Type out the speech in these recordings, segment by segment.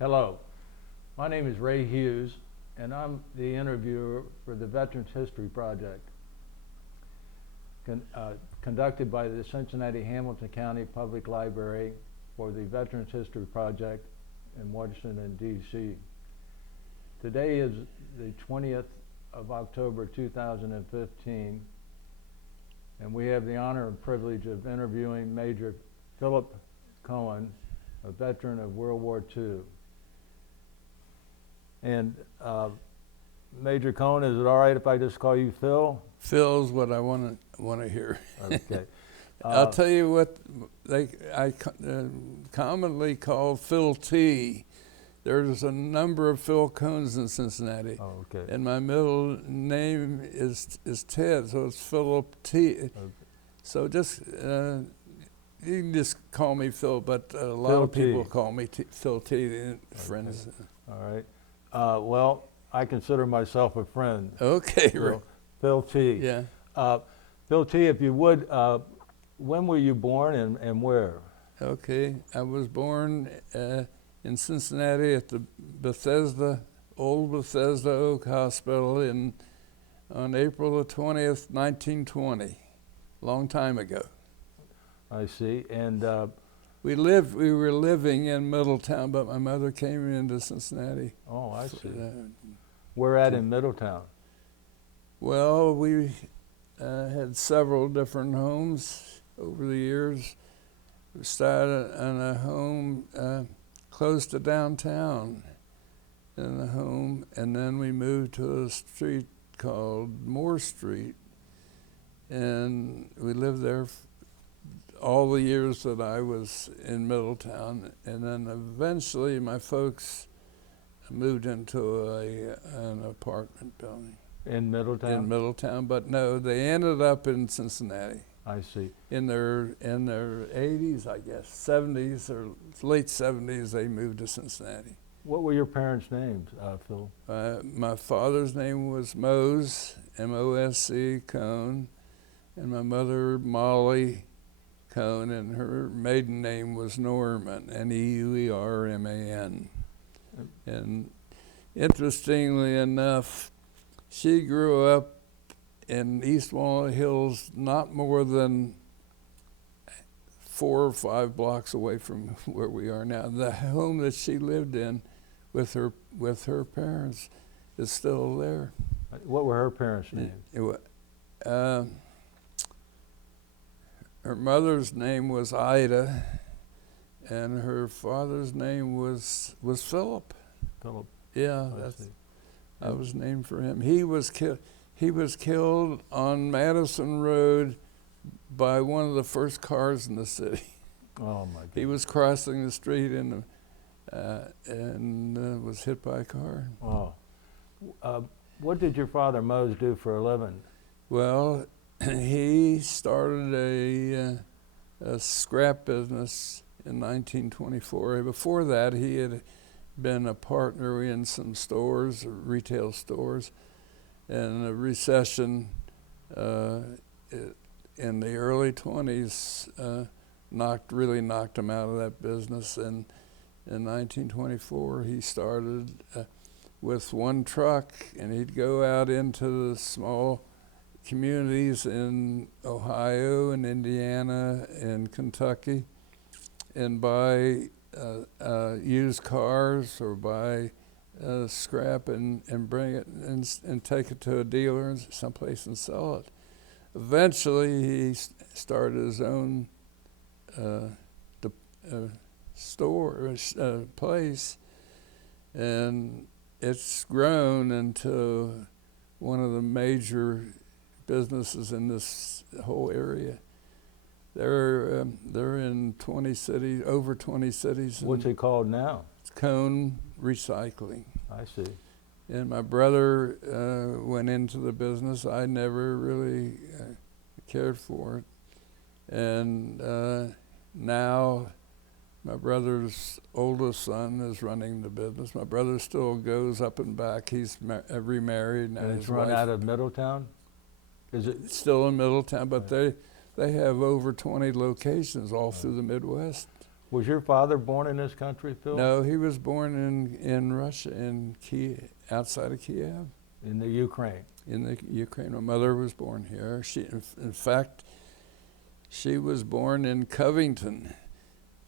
Hello, my name is Ray Hughes, and I'm the interviewer for the Veterans History Project, conducted by the Cincinnati-Hamilton County Public Library for the Veterans History Project in Washington, D.C. Today is the 20th of October 2015, and we have the honor and privilege of interviewing Major Philip Cohen, a veteran of World War II. And Major Cohen, is it all right if I just call you Phil? Phil's what I want to hear. Okay. I'll tell you what I commonly call Phil T. There's a number of Phil Cohens in Cincinnati. Oh, okay. And my middle name is Ted, so it's Philip T. Okay. So just you can just call me Phil, but a lot Phil of people T. call me Phil T. Friends. All right. Well, I consider myself a friend. Okay. So, Phil T. Yeah. Phil T., if you would, when were you born and where? Okay. I was born in Cincinnati at the old Bethesda Oak Hospital on April the 20th, 1920, long time ago. I see. And we were living in Middletown, but my mother came into Cincinnati. oh, I see. Where at in Middletown? Well, we had several different homes over the years. We started in a home close to downtown in a home, and then we moved to a street called Moore Street, and we lived there all the years that I was in Middletown, and then eventually my folks moved into an apartment building In Middletown? in Middletown, but no, they ended up in Cincinnati I see. in their 80s, I guess, 70s or late 70s. They moved to Cincinnati. What were your parents' names, Phil? My father's name was Mose, M-O-S-C, Cohen, and my mother, Molly Cohen, and her maiden name was Norman, N-E-U-E-R-M-A-N. And interestingly enough, she grew up in East Walnut Hills, not more than 4 or 5 blocks away from where we are now. The home that she lived in with her parents is still there. What were her parents' names? Her mother's name was Ida, and her father's name was Philip. Philip. Yeah, I was named for him. He was killed on Madison Road by one of the first cars in the city. Oh my God. He was crossing the street and was hit by a car. Oh. What did your father, Mose, do for a living? Well, he started a scrap business in 1924. Before that, he had been a partner in some stores, retail stores, and a recession in the early 20s really knocked him out of that business. And in 1924, he started with one truck, and he'd go out into the small communities in Ohio and Indiana and Kentucky and buy used cars or buy scrap and bring it and take it to a dealer someplace and sell it. Eventually, he started his own place, and it's grown into one of the major businesses in this whole area. They're in 20 cities, over 20 cities. What's it called now? It's Cohen Recycling. I see. And my brother went into the business. I never really cared for it. And now my brother's oldest son is running the business. My brother still goes up and back. He's remarried now. And it's run out of Middletown? Is it? It's still in Middletown, but they have over 20 locations all through the Midwest. Was your father born in this country, Phil? No, he was born in Russia, outside of Kiev. In the Ukraine. In the Ukraine. My mother was born here. In fact, she was born in Covington.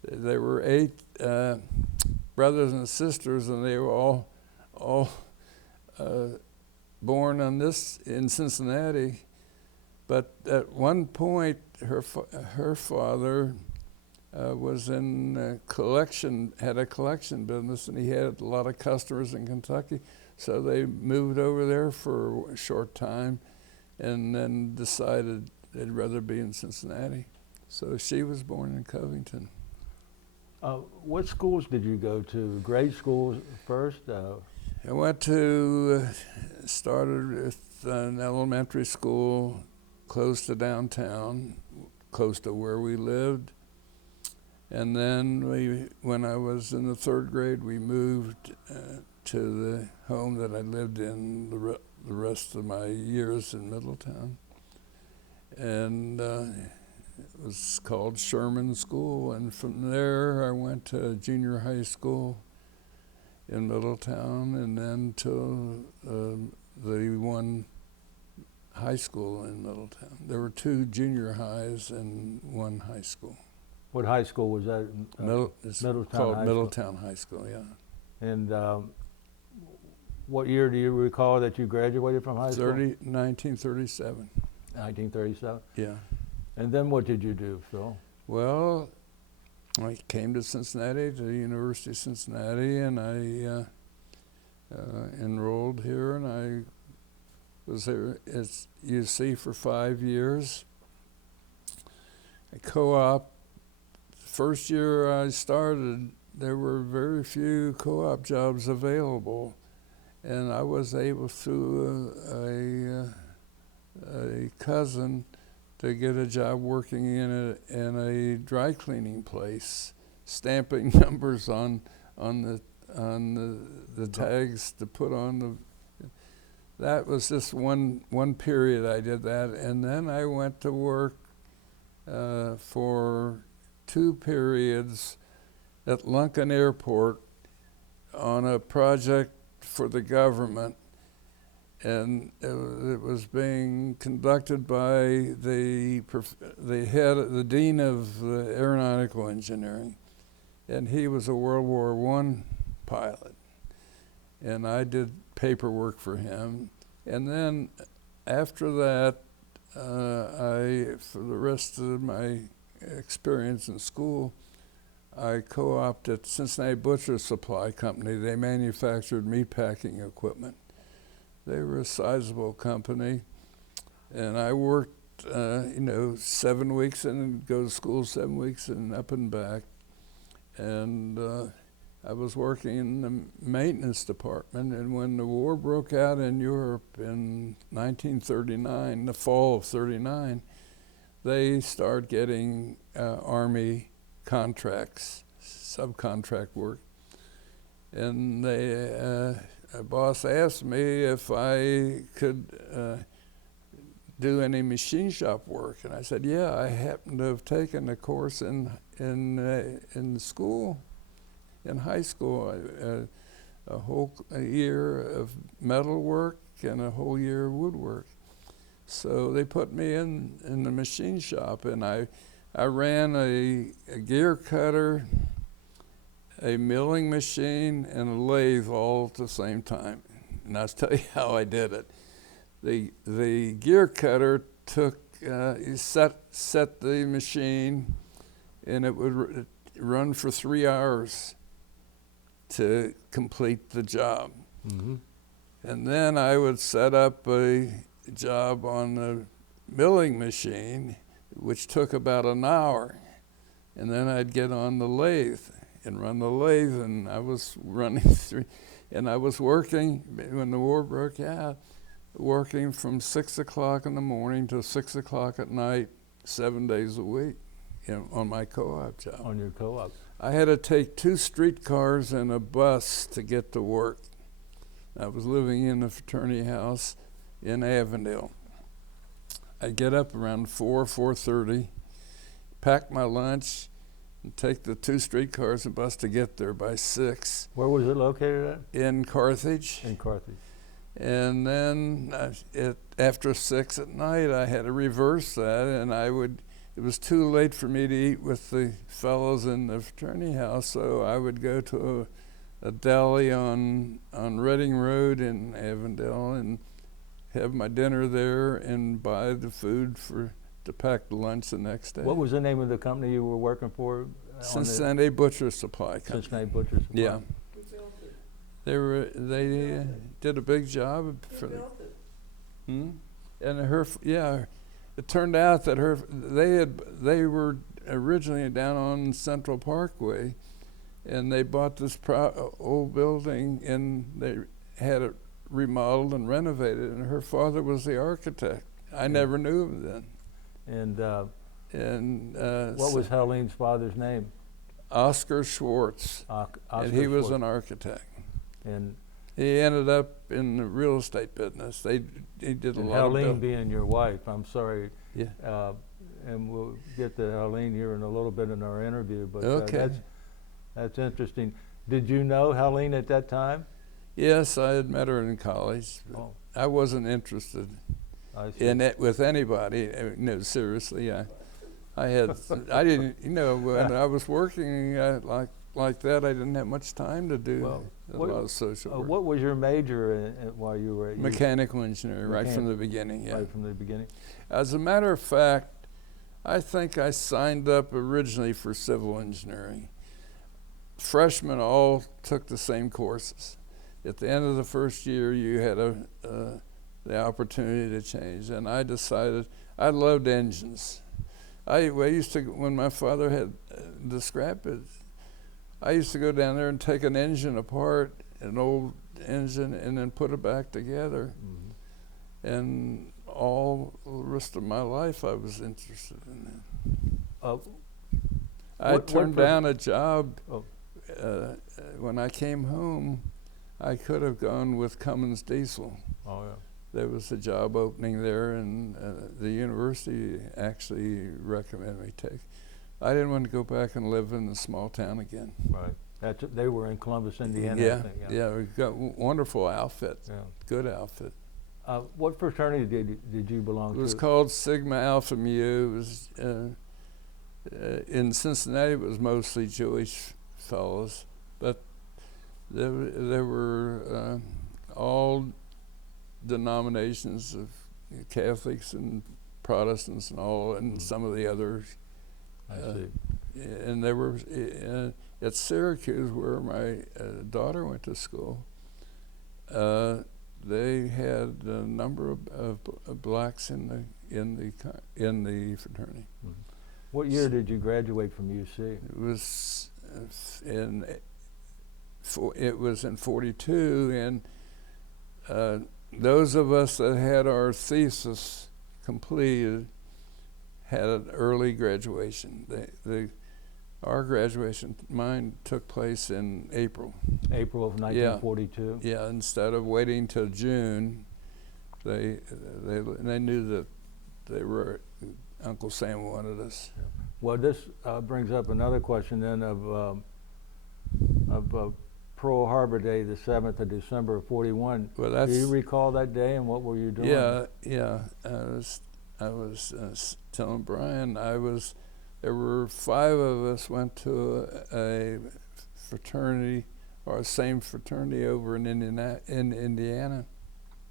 There were 8 brothers and sisters, and they were all born in Cincinnati. But at one point, her father was in had a collection business, and he had a lot of customers in Kentucky. So they moved over there for a short time, and then decided they'd rather be in Cincinnati. So she was born in Covington. What schools did you go to? Grade schools first? I went started with an elementary school close to downtown, close to where we lived. And then when I was in the 3rd grade, we moved to the home that I lived in the rest of my years in Middletown. And it was called Sherman School. And from there, I went to junior high school in Middletown, and then to the one high school in Middletown. There were 2 junior highs and 1 high school. What high school was that? It's Middletown called High Middletown High School, yeah. And what year do you recall that you graduated from high school? 1937. 1937? Yeah. And then what did you do, Phil? Well, I came to Cincinnati, to the University of Cincinnati, and I enrolled here, and I was there at UC for 5 years. I co-op. First year I started, there were very few co-op jobs available, and I was able through a cousin to get a job working in a dry cleaning place, stamping numbers on the tags to put on the. That was just one period I did that, and then I went to work for 2 periods at Lunken Airport on a project for the government, and it was being conducted by the dean of the aeronautical engineering, and he was a World War I pilot, and I did paperwork for him. And then after that, for the rest of my experience in school, I co-opted at Cincinnati Butcher Supply Company. They manufactured meatpacking equipment. They were a sizable company, and I worked 7 weeks and go to school 7 weeks and up and back. And I was working in the maintenance department, and when the war broke out in Europe in 1939, the fall of 39, they started getting Army contracts, subcontract work. And a boss asked me if I could do any machine shop work, and I said, yeah, I happen to have taken a course in school, in high school, a whole year of metal work and a whole year of woodwork. So they put me in the machine shop, and I ran a gear cutter, a milling machine, and a lathe all at the same time. And I'll tell you how I did it. The gear cutter took, you set the machine, and it would run for 3 hours to complete the job. Mm-hmm. And then I would set up a job on the milling machine, which took about an hour. And then I'd get on the lathe and run the lathe, and I was running through, and I was working, when the war broke out, working from 6 o'clock in the morning till 6 o'clock at night, 7 days a week, on my co-op job. On your co-op. I had to take 2 streetcars and a bus to get to work. I was living in a fraternity house in Avondale. I'd get up around 4:30, pack my lunch, take the 2 streetcars and bus to get there by 6 Where was it located in Carthage. at? In Carthage. And then after 6 at night, I had to reverse that, and it was too late for me to eat with the fellows in the fraternity house, so I would go to a deli on Reading Road in Avondale and have my dinner there and buy the food to pack the lunch the next day. What was the name of the company you were working for? Cincinnati Butcher Supply Company. Cincinnati Butcher Supply. Yeah. They did a big job for the. And it turned out that they were originally down on Central Parkway, and they bought this old building and they had it remodeled and renovated, and her father was the architect. I never knew him then. And what was Helene's father's name? Oscar Schwartz. And he was an architect. And he ended up in the real estate business. He did a lot of Helene being your wife, I'm sorry. Yeah. And we'll get to Helene here in a little bit in our interview, but okay. That's interesting. Did you know Helene at that time? Yes, I had met her in college. Oh. I wasn't interested in it with anybody. No, seriously, I didn't. When I was working like that, I didn't have much time to do a lot of social work. What was your major while you were at Mechanical engineering, right from the beginning. Yeah. Right from the beginning. As a matter of fact, I think I signed up originally for civil engineering. Freshmen all took the same courses. At the end of the first year, you had the opportunity to change, and I decided I loved engines. I used to, when my father had the scrap it, I used to go down there and take an engine apart, an old engine, and then put it back together. Mm-hmm. And all the rest of my life, I was interested in that. I turned down a job when I came home. I could have gone with Cummins Diesel. Oh, yeah. There was a job opening there, and the university actually recommended me take. I didn't want to go back and live in a small town again. Right. They were in Columbus, Indiana. Yeah, I think, yeah. We got wonderful outfit. Yeah. Good outfit. What fraternity did you belong to? It was called Sigma Alpha Mu. It was in Cincinnati. It was mostly Jewish fellows, but there were all denominations of Catholics and Protestants and all, and some of the others. I see. And they were at Syracuse, where my daughter went to school. They had a number of blacks in the fraternity. Mm-hmm. What year did you graduate from UC? It was it was in '42, and those of us that had our thesis completed had an early graduation. Our graduation, mine took place in April. April of 1942? Yeah, instead of waiting till June, they knew that Uncle Sam wanted us. Well, this brings up another question then of Pearl Harbor Day, the 7th of December of '41. Well, do you recall that day and what were you doing? Yeah. I was telling Brian, there were 5 of us went to a fraternity, or same fraternity over in Indiana,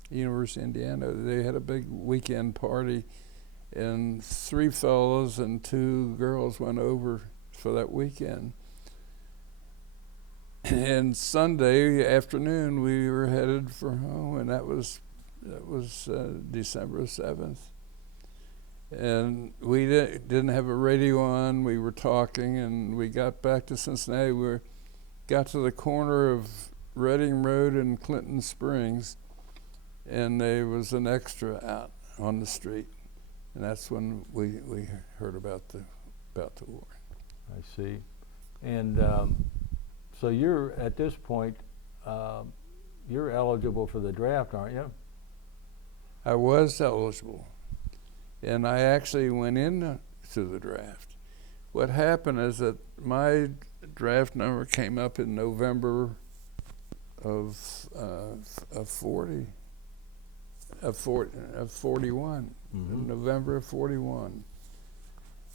University of Indiana. They had a big weekend party, and 3 fellows and 2 girls went over for that weekend. And Sunday afternoon, we were headed for home, and that was December 7th. And we didn't have a radio on. We were talking, and we got back to Cincinnati. We got to the corner of Reading Road and Clinton Springs, and there was an extra out on the street, and that's when we heard about the war. I see. And so you're at this point, you're eligible for the draft, aren't you? I was eligible. And I actually went into the draft. what happened is that my draft number came up in November of 41, in November of 41.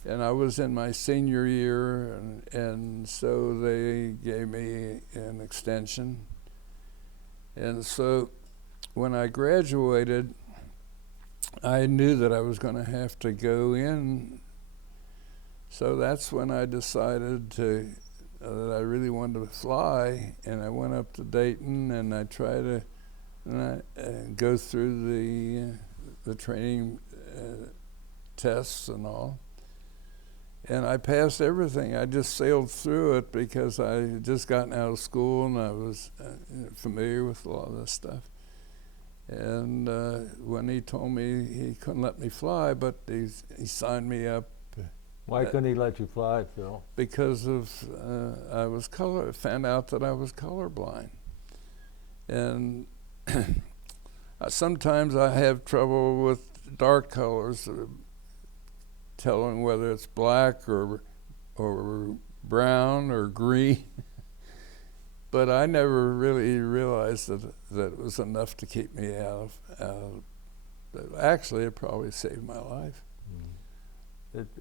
And I was in my senior year, and so they gave me an extension. And so when I graduated, I knew that I was going to have to go in. So that's when I decided that I really wanted to fly, and I went up to Dayton, and I tried to go through the training tests and all. And I passed everything. I just sailed through it because I had just gotten out of school and I was familiar with a lot of this stuff. And when he told me he couldn't let me fly, but he signed me up. Why couldn't he let you fly, Phil? Because of found out that I was colorblind. And sometimes I have trouble with dark colors, telling whether it's black or brown or green. But I never really realized that it was enough to keep me out of. Actually, it probably saved my life.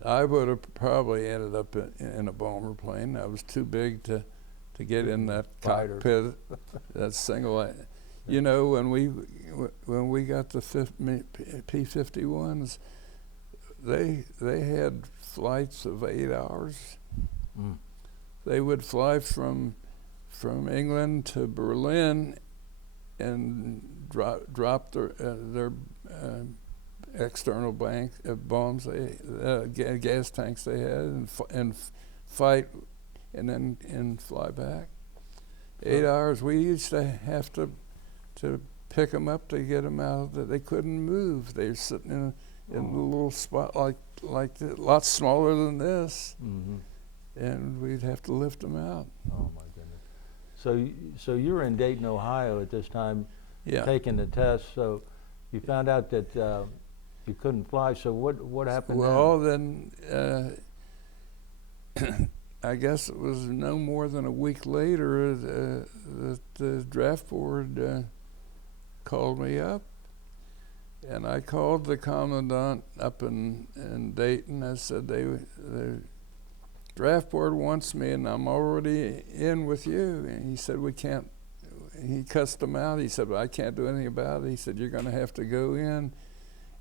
I would have probably ended up in a bomber plane. I was too big to get in that cockpit. That single. You know, when we got the P-51s, they had flights of 8 hours. They would fly from England to Berlin and drop their external bombs, gas tanks they had, and fight, and then fly back. 8 hours. We used to have to pick them up to get them out. They couldn't move. They were sitting in a little spot like a lot smaller than this, and we'd have to lift them out. Oh my goodness! So you were in Dayton, Ohio at this time, taking the test. So you found out that you couldn't fly. So what happened? Well, then I guess it was no more than a week later that the draft board called me up. And I called the commandant up in Dayton. I said, the draft board wants me, and I'm already in with you. And he said, we can't. He cussed them out. He said, well, I can't do anything about it. He said, you're going to have to go in,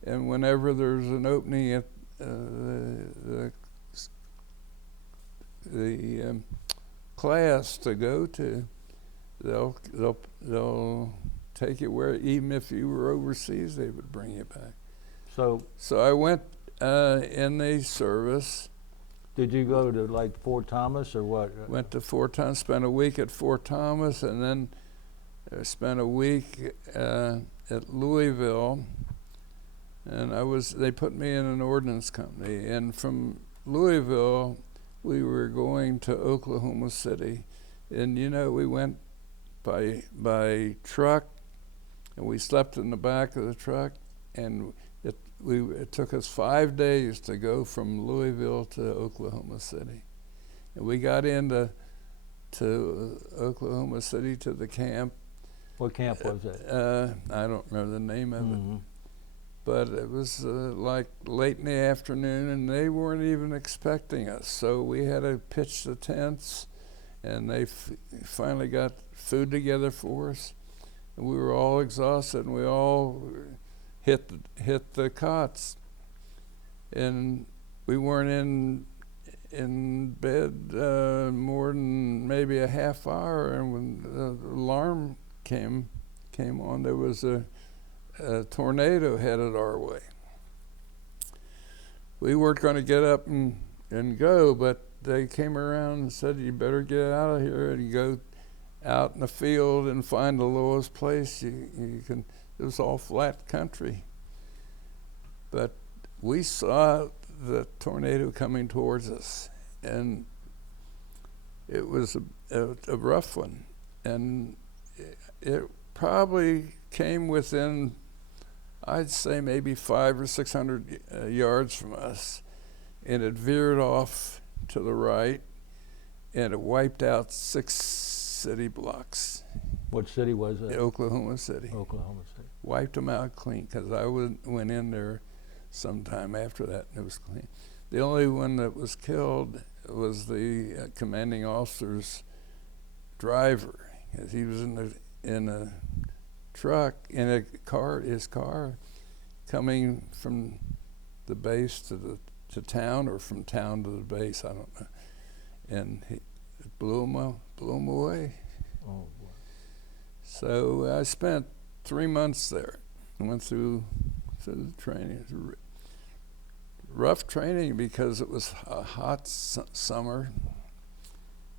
and whenever there's an opening at the class to go to, they'll take you where, even if you were overseas, they would bring you back. So I went in the service. Did you go to like Fort Thomas or what? Went to Fort Thomas, spent a week at Fort Thomas, and then spent a week at Louisville. And they put me in an ordnance company. And from Louisville, we were going to Oklahoma City. And you know, we went by truck, and we slept in the back of the truck, and it took us 5 days to go from Louisville to Oklahoma City. And we got into Oklahoma City to the camp. What camp was it? I don't remember the name of it. But it was like late in the afternoon, and they weren't even expecting us. So we had to pitch the tents, and they finally got food together for us. And we were all exhausted, and we all hit the cots. And we weren't in bed more than maybe a half hour, and when the alarm came on, there was a tornado headed our way. We weren't going to get up and go, but they came around and said, you better get out of here and go out in the field and find the lowest place you can. It was all flat country. But we saw the tornado coming towards us, and it was a rough one. And it probably came within, I'd say, maybe 500 or 600 yards from us, and it veered off to the right, and it wiped out 6 city blocks. What city was it? Oklahoma City. Oklahoma City. Wiped them out clean, because I went in there sometime after that, and it was clean. The only one that was killed was the commanding officer's driver, because he was in a truck, in a car, his car, coming from the base to town, or from town to the base, I don't know. And it blew him away. Oh, boy. So I spent 3 months there. I went through the training. It was rough training because it was a hot summer.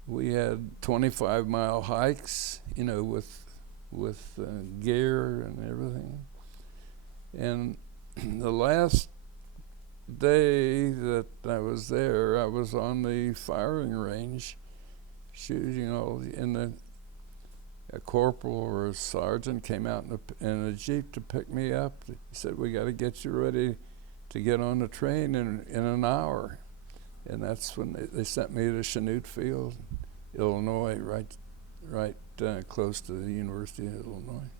We had 25-mile hikes, with gear and everything. And the last day that I was there, I was on the firing range shooting a corporal or a sergeant came out in a Jeep to pick me up. He said, "We got to get you ready to get on the train in an hour." And that's when they sent me to Chanute Field, Illinois, right close to the University of Illinois.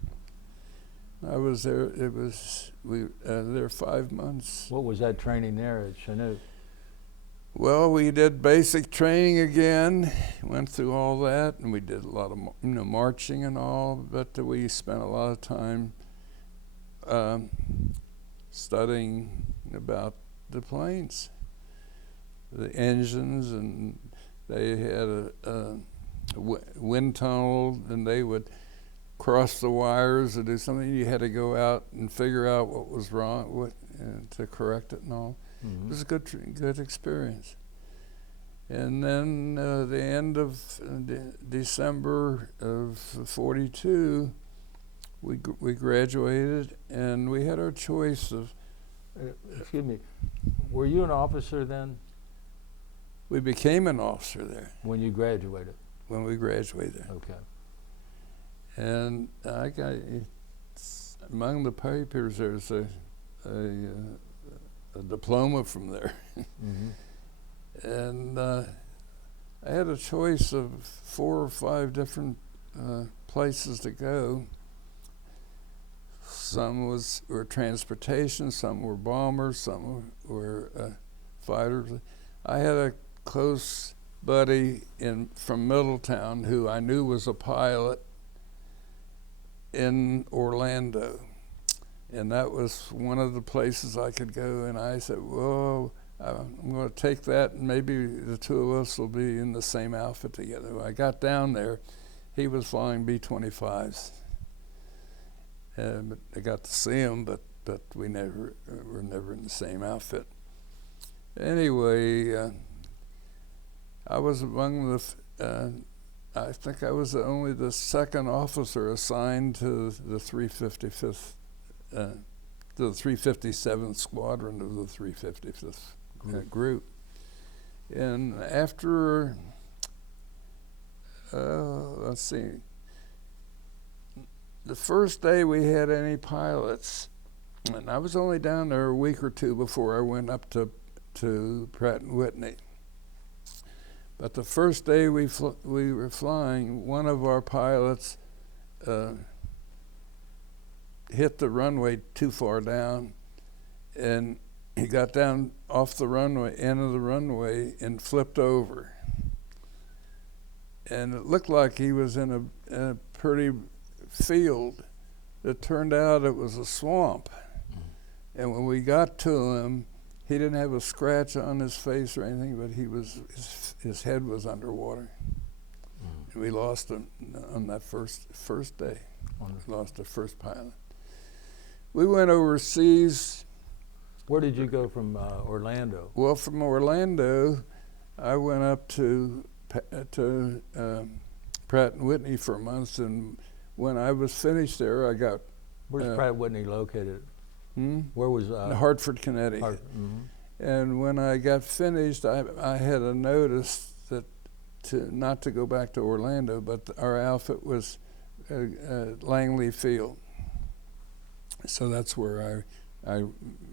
I was there. There 5 months. What was that training there at Chanute? Well, we did basic training again. Went through all that, and we did a lot of marching and all. But we spent a lot of time studying about the planes, the engines, and they had a wind tunnel, and they would cross the wires or do something. You had to go out and figure out what was wrong, to correct it and all. Mm-hmm. It was a good experience. And then the end of December of '42, we graduated, and we had our choice of. Excuse me, were you an officer then We became an officer there when you graduated? when we graduated. Okay. And I got among the papers. There's a diploma from there. Mm-hmm. And I had a choice of 4 or 5 different places to go. Some were transportation, some were bombers, some were fighters. I had a close buddy from Middletown who I knew was a pilot in Orlando. And that was one of the places I could go. And I said, "Well, I'm going to take that, and maybe the two of us will be in the same outfit together." When I got down there, he was flying B-25s. But I got to see him, but we were never in the same outfit. Anyway, I was among I think I was only the second officer assigned to the 355th. To the 357th Squadron of the 355th group. And after, let's see, the first day we had any pilots, and I was only down there a week or 2 before I went up to Pratt & Whitney. But the first day we were flying, one of our pilots hit the runway too far down, and he got down off the runway, end of the runway, and flipped over. And it looked like he was in a pretty field. It turned out it was a swamp. And when we got to him, he didn't have a scratch on his face or anything, but his head was underwater. And we lost him on that first day. We lost the first pilot. We went overseas. Where did you go from Orlando? Well, from Orlando, I went up to Pratt & Whitney for a month, and when I was finished there, I got... Where's Pratt & Whitney located? Where was... Hartford, Connecticut. And when I got finished, I had a notice that not to go back to Orlando, but our outfit was Langley Field. So that's where I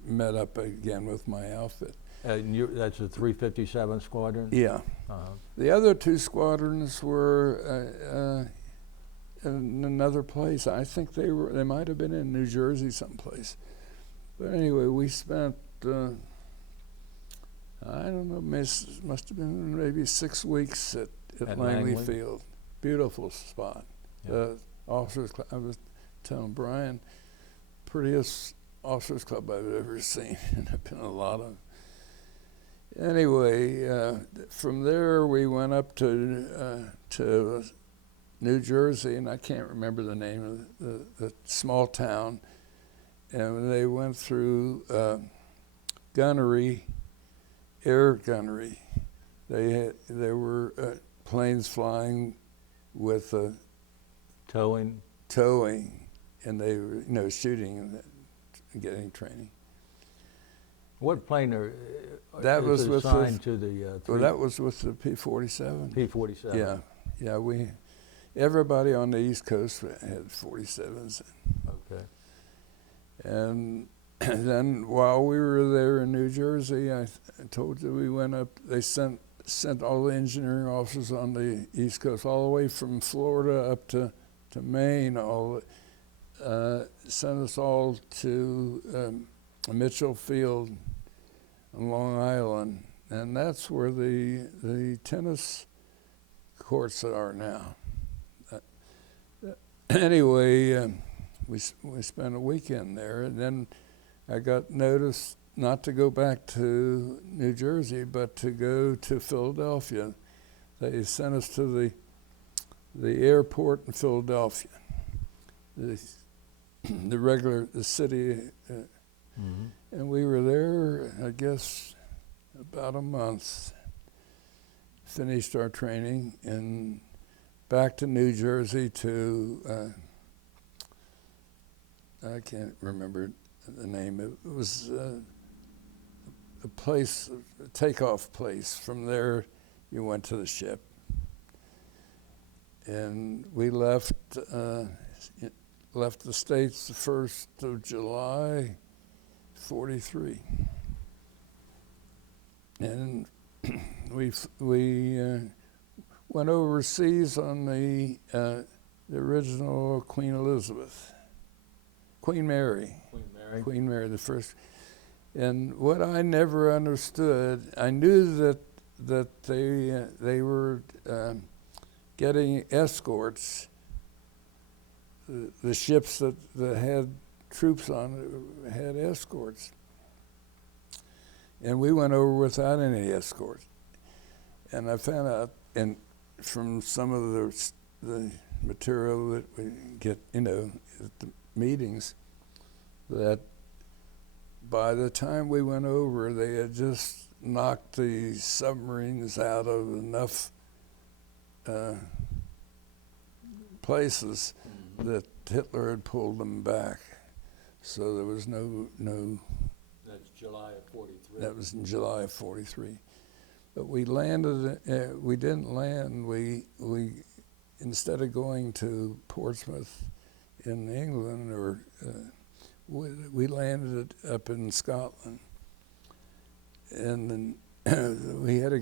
met up again with my outfit. That's the 357 Squadron? Yeah. Uh-huh. The other two squadrons were in another place. I think they might have been in New Jersey someplace. But anyway, we spent, I don't know, must have been maybe 6 weeks at Langley Field. Beautiful spot. Yeah. Officers Club, I was telling Brian, prettiest officers club I've ever seen, and I've been a lot of. Anyway, from there we went up to New Jersey, and I can't remember the name of the small town, and they went through gunnery, air gunnery. There were planes flying with Towing? and they were, shooting and getting training. What plane That is was with assigned to the Well, that was with the P-47. P-47? Yeah. Everybody on the East Coast had 47s. Okay. And then while we were there in New Jersey, I told you we went up. They sent all the engineering officers on the East Coast, all the way from Florida up to Maine. Sent us all to Mitchell Field on Long Island, and that's where the tennis courts are now. Anyway, we spent a weekend there, and then I got notice not to go back to New Jersey, but to go to Philadelphia. They sent us to the airport in Philadelphia, the city, and we were there, I guess, about a month. Finished our training and back to New Jersey to, I can't remember the name. It was a place, a takeoff place. From there, you went to the ship. And we left the States the 1st of July, 43. And we went overseas on the original Queen Mary, the first. And what I never understood, I knew that they were getting escorts. The ships that had troops on it had escorts. And we went over without any escorts. And I found out, and from some of the material that we get, at the meetings, that by the time we went over, they had just knocked the submarines out of enough places that Hitler had pulled them back. So there was no. That's July of 43. That was in July of 43. But we landed, we didn't land, we instead of going to Portsmouth in England, or we landed up in Scotland. And then we had to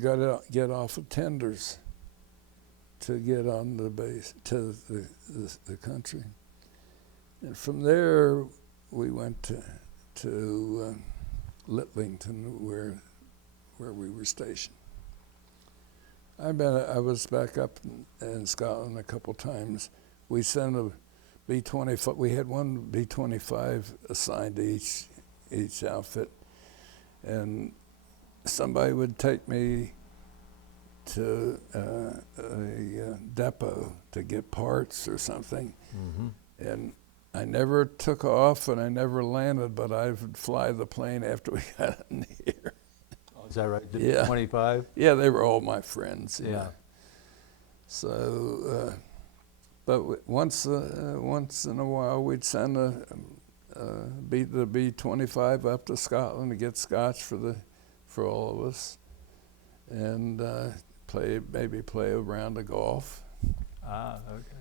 get off of tenders to get on the base, to the country. And from there, we went to Litlington, where we were stationed. I was back up in Scotland a couple times. We sent a B-25. We had one B-25 assigned to each outfit, and somebody would take me to a depot to get parts or something, and I never took off and I never landed, but I would fly the plane after we got in the air. Oh, is that right? Yeah. 25? Yeah, they were all my friends. Yeah. So, but once in a while, we'd send the B-25 up to Scotland to get scotch for all of us, and maybe play a round of golf. Ah, okay.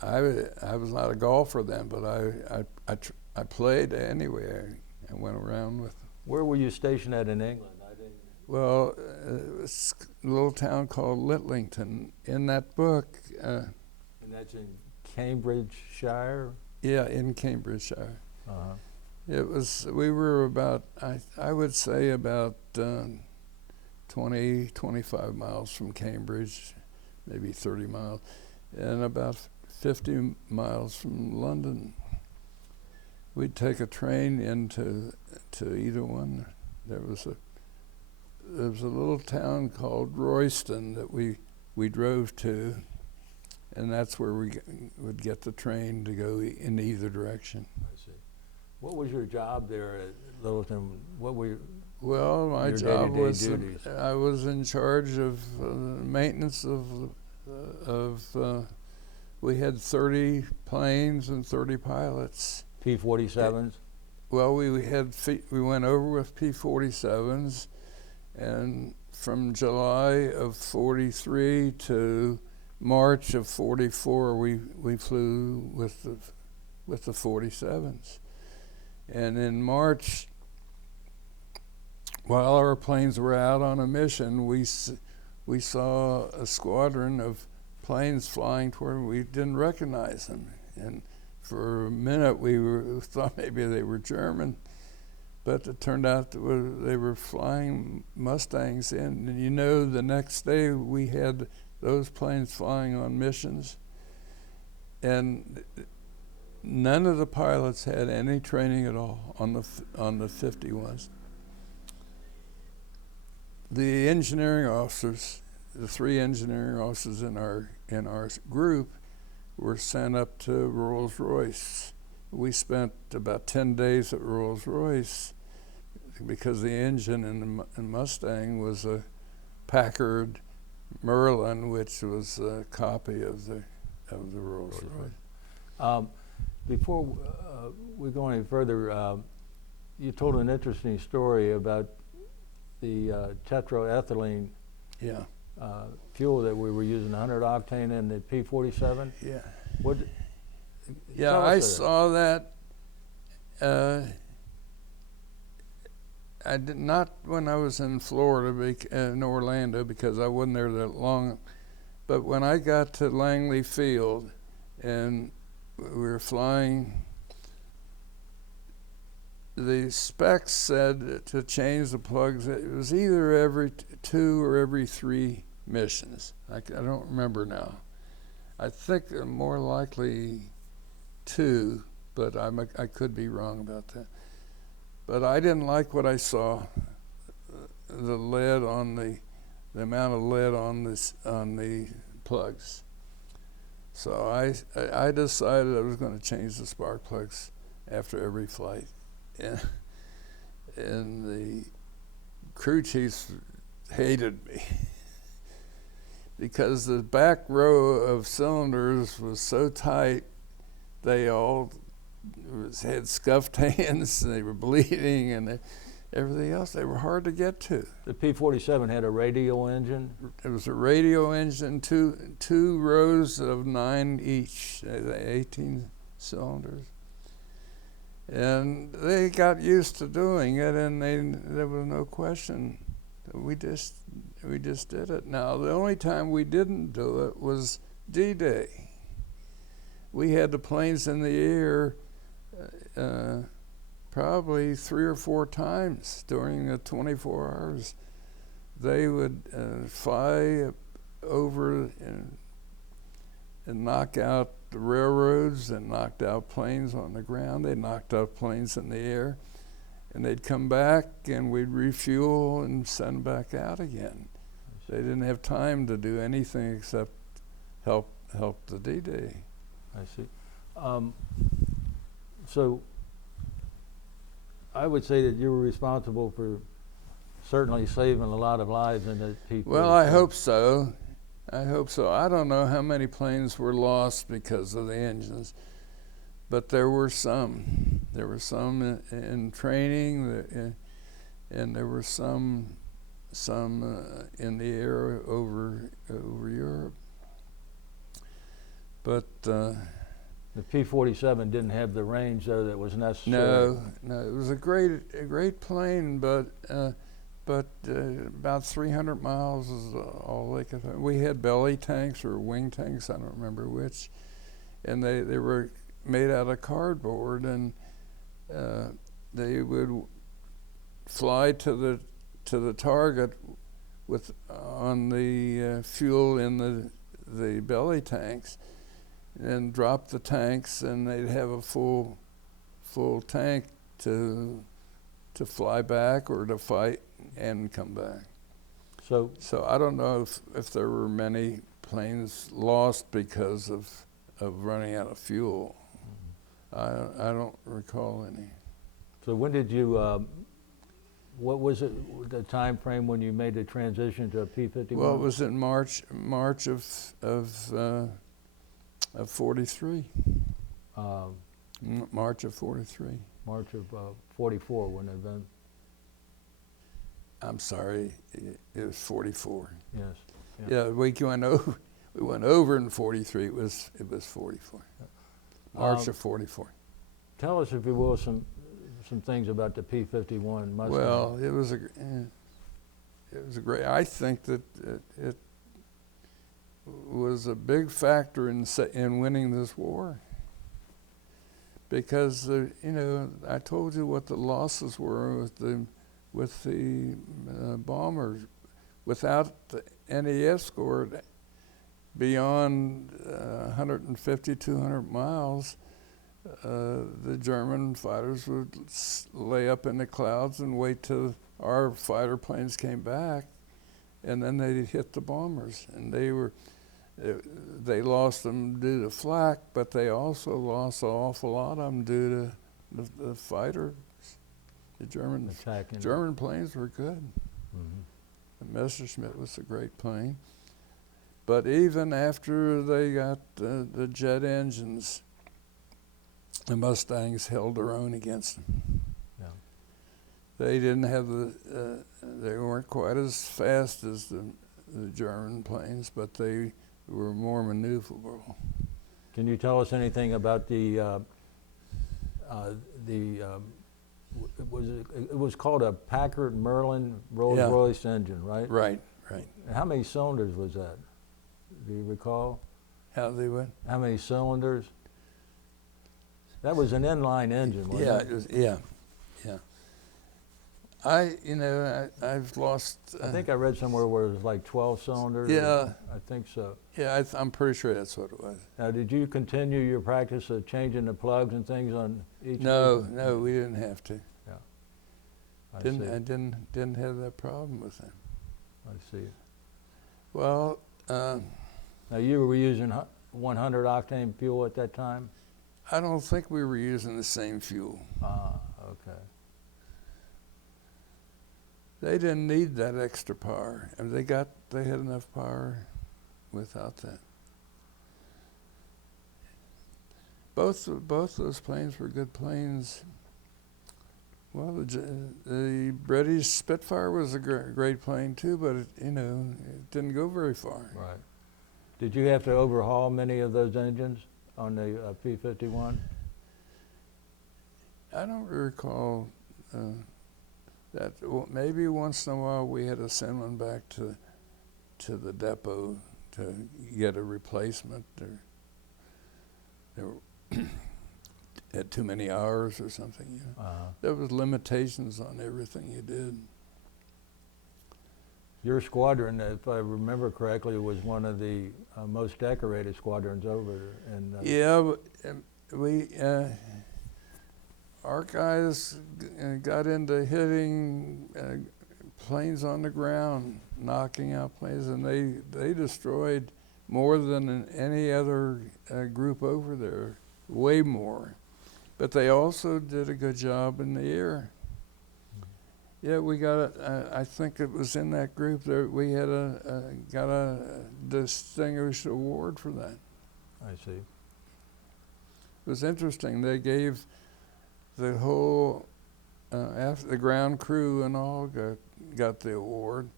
I was not a golfer then, but I played anyway. I went around with. Where were you stationed at in England? I Well, it's a little town called Litlington. In that book, And that's in Cambridgeshire? yeah, in Cambridgeshire. Uh-huh. It was, we were about, I would say about 20, 25 miles from Cambridge, maybe 30 miles, and about 50 miles from London. We'd take a train into either one. There was a little town called Royston that we drove to, and that's where we would get the train to go in either direction. I see. What was your job there at Littleton? What were Well, my your job day-to-day was duties? I was in charge of maintenance we had 30 planes and 30 pilots. P-47s? Well, we went over with P-47s, and from July of 43 to March of 44, we flew with the 47s. And in March, while our planes were out on a mission, we saw a squadron of planes flying toward them. We didn't recognize them, and for a minute we thought maybe they were German, but it turned out that they were flying Mustangs in. And you know, the next day we had those planes flying on missions, and none of the pilots had any training at all on the 51s. The engineering officers, the 3 engineering officers in our group, were sent up to Rolls-Royce. We spent about 10 days at Rolls-Royce because the engine in the Mustang was a Packard Merlin, which was a copy of the Rolls-Royce. Before we go any further, you told an interesting story about the tetraethylene Yeah. fuel that we were using, 100 octane in the P-47. Yeah. What? Yeah, tell I us saw that. I did not when I was in Florida, in Orlando, because I wasn't there that long. But when I got to Langley Field, and we were flying, the specs said to change the plugs. It was either every 2 or every 3 missions. I don't remember now. I think more likely 2, but I could be wrong about that. But I didn't like what I saw. The lead on the amount of lead on the plugs. So I decided I was going to change the spark plugs after every flight. And the crew chiefs hated me because the back row of cylinders was so tight, they all had scuffed hands, and they were bleeding, and everything else. They were hard to get to. The P-47 had a radial engine? It was a radial engine, two rows of 9 each, 18 cylinders. And they got used to doing it, and there was no question. We just did it. Now, the only time we didn't do it was D-Day. We had the planes in the air probably 3 or 4 times during the 24 hours. They would fly over and knock out the railroads, and knocked out planes on the ground. They knocked out planes in the air, and they'd come back, and we'd refuel and send back out again. They didn't have time to do anything except help the D-Day. I see. So I would say that you were responsible for certainly saving a lot of lives in the P-47. Well, I hope so. I don't know how many planes were lost because of the engines, but there were some. There were some in training, and there were some in the air over Europe. But the P-47 didn't have the range, though, that was necessary. No, it was a great plane, but but about 300 miles is all they could. We had belly tanks or wing tanks, I don't remember which, and they were made out of cardboard, and they would fly to the target with on the fuel in the belly tanks, and drop the tanks, and they'd have a full tank to fly back or to fight and come back. So I don't know if there were many planes lost because of running out of fuel. I don't recall any. So when did you, what was it, the time frame when you made the transition to a P-51? Well, it was in March of 43. March of 43. March of 44 when it been. I'm sorry, it was 44. Yes. Yeah, we went over in 43. It was 44. March of 44. Tell us, if you will, some things about the P-51 Mustang. Well, it was a great. I think that it was a big factor in winning this war, because I told you what the losses were with the bombers. Without any escort beyond 150, 200 miles, the German fighters would lay up in the clouds and wait till our fighter planes came back, and then they'd hit the bombers. And they lost them due to flak, but they also lost an awful lot of them due to the fighters. The German planes were good. Mm-hmm. The Messerschmitt was a great plane. But even after they got the jet engines, the Mustangs held their own against them. Yeah. They didn't have they weren't quite as fast as the German planes, but they were more maneuverable. Can you tell us anything about it was called a Packard Merlin Rolls-Royce engine, right? Right. And how many cylinders was that? Do you recall? How they went? How many cylinders? That was an inline engine, wasn't it? It was, yeah. I've lost. I think I read somewhere where it was like 12 cylinders. Yeah. I think so. Yeah, I'm pretty sure that's what it was. Now, did you continue your practice of changing the plugs and things on each? No, we didn't have to. Yeah. I Didn't have that problem with them. I see. Well, now you were using 100 octane fuel at that time? I don't think we were using the same fuel. Okay. They didn't need that extra power, and they had enough power without that. Both those planes were good planes. Well, the British Spitfire was a great plane too, but it didn't go very far. Right. Did you have to overhaul many of those engines on the P-51? I don't recall that. Well, maybe once in a while we had to send one back to the depot to get a replacement. They had too many hours or something. There was limitations on everything you did. Your squadron, if I remember correctly, was one of the most decorated squadrons over there. Yeah, we our guys got into hitting planes on the ground, knocking out planes, and they destroyed more than any other group over there, way more. But they also did a good job in the air. Yeah, we got I think it was in that group that we had got a distinguished award for that. I see. It was interesting. They gave the whole after the ground crew and all got the award,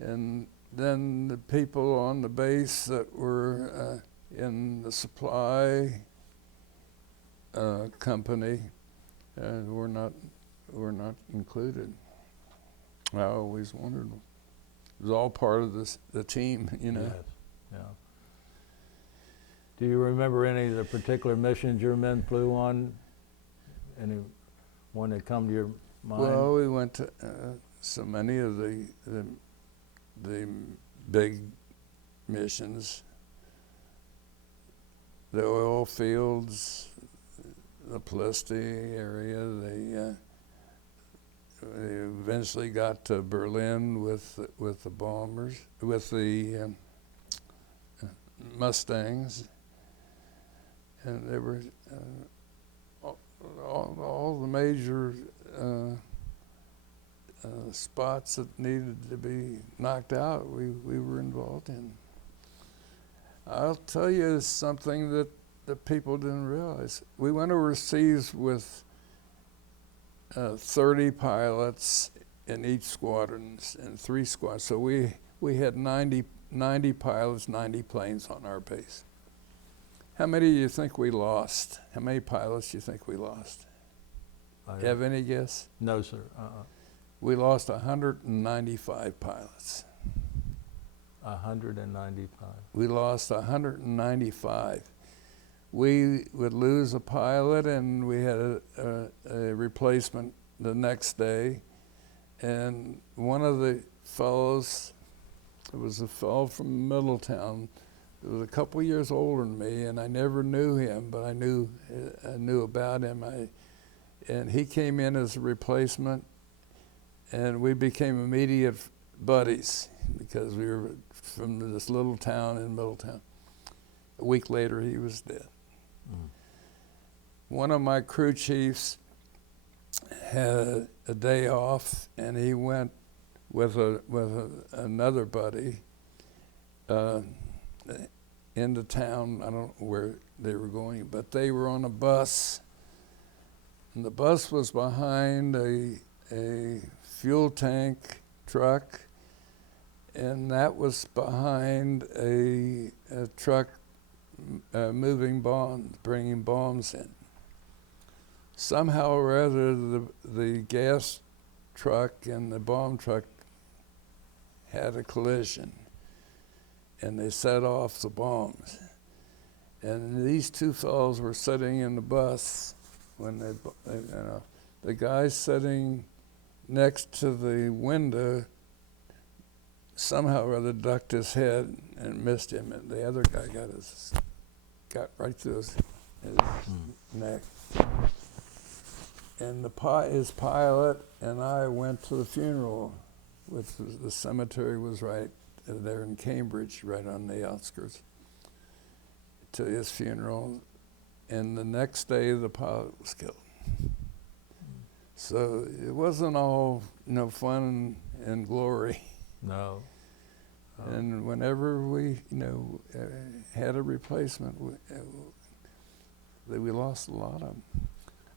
and then the people on the base that were in the supply company were not included. I always wondered. It was all part of the team, you know. Yes, yeah. Do you remember any of the particular missions your men flew on? Any one that come to your mind? Well, we went to so many of the big missions, the oil fields, the Palestine area. They eventually got to Berlin with the bombers, with the Mustangs, and they were all the major spots that needed to be knocked out. We were involved in. I'll tell you something that people didn't realize. We went overseas with 30 pilots in each squadron and 3 squads. So we had 90 pilots, 90 planes on our base. How many do you think we lost? How many pilots do you think we lost? I You have any guess? No, sir. We lost 195 pilots. 195. We lost 195. We would lose a pilot, and we had a replacement the next day. And one of the fellows, it was a fellow from Middletown, he was a couple years older than me, and I never knew him, but I knew about him. And he came in as a replacement, and we became immediate buddies because we were from this little town in Middletown. A week later, he was dead. Mm. One of my crew chiefs had a day off, and he went with another buddy into town. I don't know where they were going, but they were on a bus, and the bus was behind a fuel tank truck, and that was behind a truck moving bombs, bringing bombs in. Somehow or other, the gas truck and the bomb truck had a collision, and they set off the bombs. And these 2 fellows were sitting in the bus when the guy sitting next to the window somehow or other ducked his head and missed him, and the other guy got right through his neck. And his pilot and I went to the funeral, which the cemetery was right there in Cambridge, right on the outskirts, to his funeral. And the next day, the pilot was killed. So it wasn't all fun and glory. No. And whenever we had a replacement, we lost a lot of them.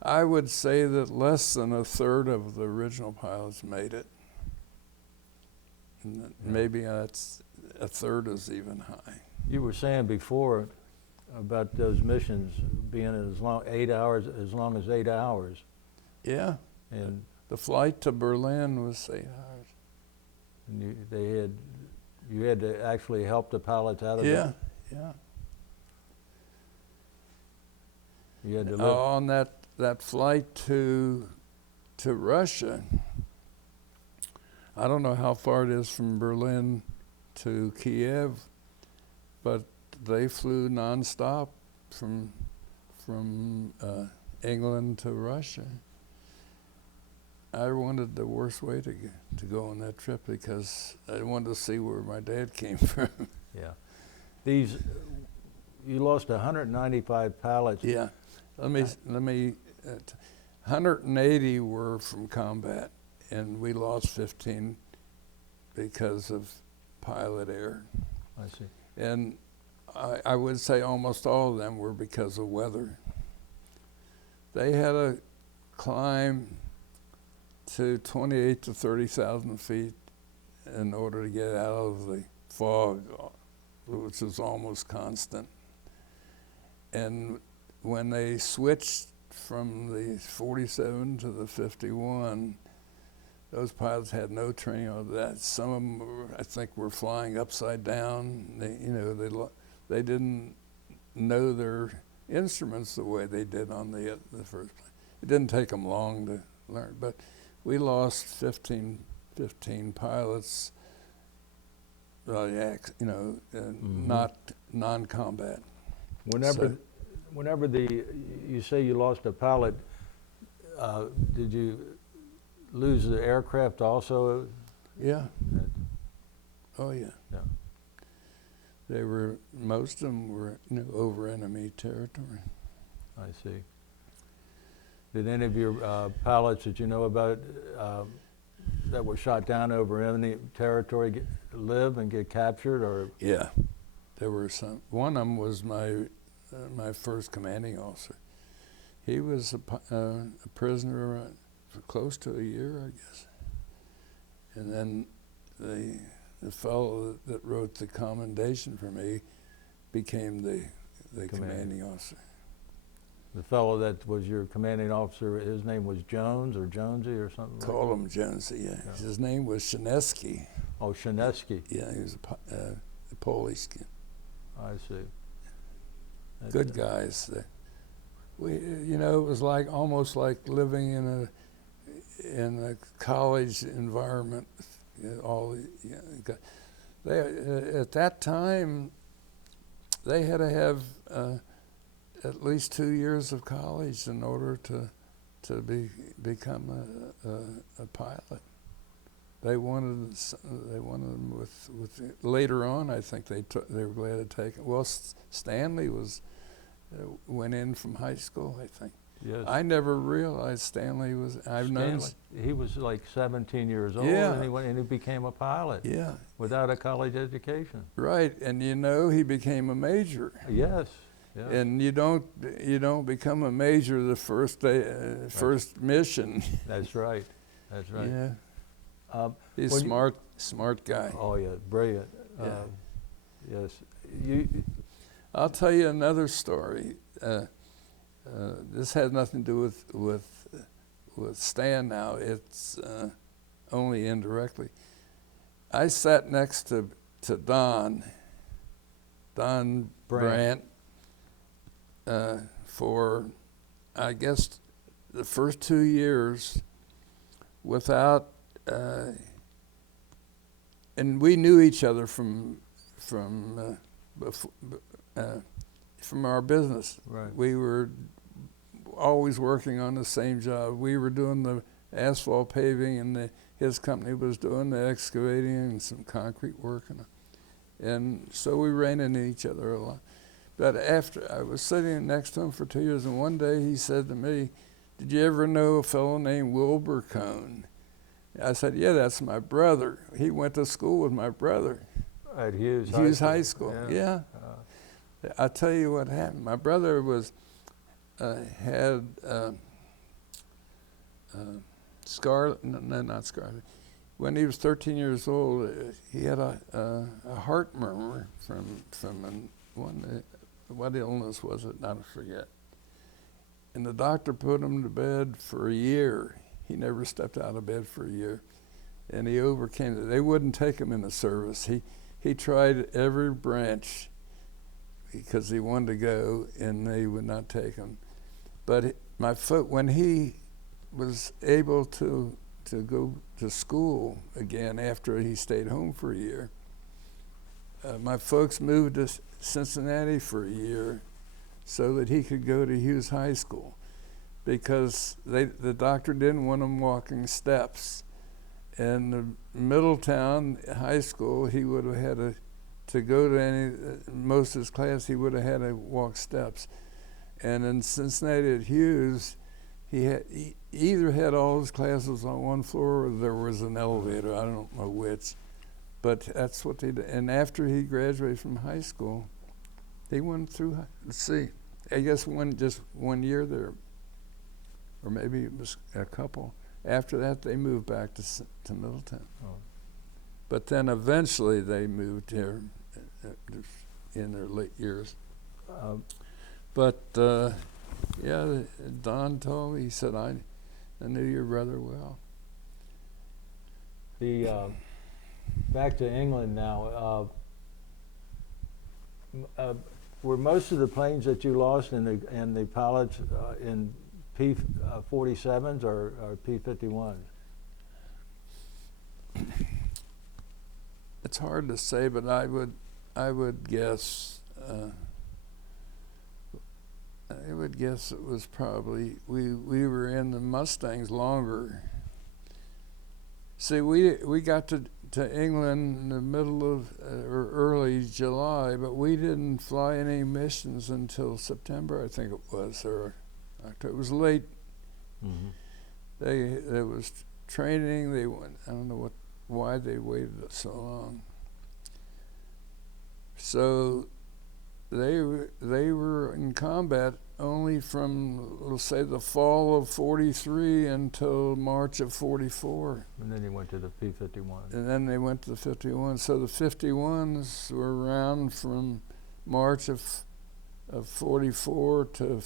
I would say that less than a third of the original pilots made it. And maybe that's a third is even high. You were saying before about those missions being as long 8 hours, as long as 8 hours. Yeah. And the flight to Berlin was 8 hours. And you had to actually help the pilots out of Yeah, that? yeah. You had to live. On that flight to Russia, I don't know how far it is from Berlin to Kiev, but they flew nonstop from England to Russia. I wanted the worst way to go on that trip because I wanted to see where my dad came from. Yeah. You lost 195 pilots. Yeah. Let me 180 were from combat, and we lost 15 because of pilot error. I see. And I would say almost all of them were because of weather. They had to climb to 28 to 30,000 feet in order to get out of the fog, which is almost constant. And when they switched from the 47 to the 51, those pilots had no training on that. Some of them, I think, were flying upside down. They didn't know their instruments the way they did on the first plane. It didn't take them long to learn, but we lost 15 pilots. Not non-combat. Whenever you say you lost a pilot, did you lose the aircraft also? Yeah. Oh yeah. Yeah. Most of them were over enemy territory. I see. Did any of your pilots that you know about that were shot down over enemy territory live and get captured, or? Yeah, there were some. One of them was my first commanding officer. He was a prisoner for close to a year, I guess. And then the fellow that wrote the commendation for me became the commanding officer. The fellow that was your commanding officer, his name was Jones or Jonesy or something? Call him Jonesy, yeah. His name was Shineski. Oh, Shineski. Yeah, he was a Polish kid. I see. Good guys. It was almost like living in a college environment. At that time, they had to have at least 2 years of college in order to become a pilot. They wanted them with later on. I think they were glad to take it. Well, Stanley went in from high school, I think. Yes. I never realized Stanley was. He was like 17 years old, Yeah. and he became a pilot. Yeah. Without a college education. Right, and he became a major. Yes. Yeah. And you don't become a major the first day, first mission. That's right. That's right. Yeah. He's smart guy. Oh yeah, brilliant. Yeah. Yes. I'll tell you another story. This has nothing to do with Stan now. It's only indirectly. I sat next to Don Brandt, for, I guess, the first 2 years without, and we knew each other from our business. Right. We were always working on the same job. We were doing the asphalt paving, and his company was doing the excavating and some concrete work. And so we ran into each other a lot. But after I was sitting next to him for 2 years, and one day he said to me, "Did you ever know a fellow named Wilbur Cohen?" I said, "Yeah, that's my brother. He went to school with my brother." At Hughes High School. Yeah. I'll tell you what happened. My brother had not scarlet. When he was 13 years old, he had a heart murmur from what illness was it? I forget. And the doctor put him to bed for a year. He never stepped out of bed for a year, and he overcame it. They wouldn't take him in the service. He tried every branch because he wanted to go, and they would not take him. But when he was able to go to school again after he stayed home for a year, my folks moved to Cincinnati for a year so that he could go to Hughes High School, because the doctor didn't want him walking steps. And the Middletown High School, he would have had to go to most of his class, he would have had to walk steps. And in Cincinnati at Hughes, he either had all his classes on one floor or there was an elevator. I don't know which. But that's what they did. And after he graduated from high school, they went through, I guess just 1 year there, or maybe it was a couple. After that, they moved back to Middletown. Oh. But then eventually they moved here in their late years. Yeah, Don told me, he said, I knew your brother well. The back to England now. Were most of the planes that you lost in the pilots in P-47s or P-51s? It's hard to say, but I would guess. I would guess it was probably we were in the Mustangs longer. See, we got to England in the middle of or early July, but we didn't fly any missions until September, I think it was, or October. It was late. Mm-hmm. There was training. They went. I don't know why they waited so long. So they were in combat only from, let's say, the fall of '43 until March of '44. And then you went to the P-51. And then they went to the 51. So the 51s were around from March of '44 to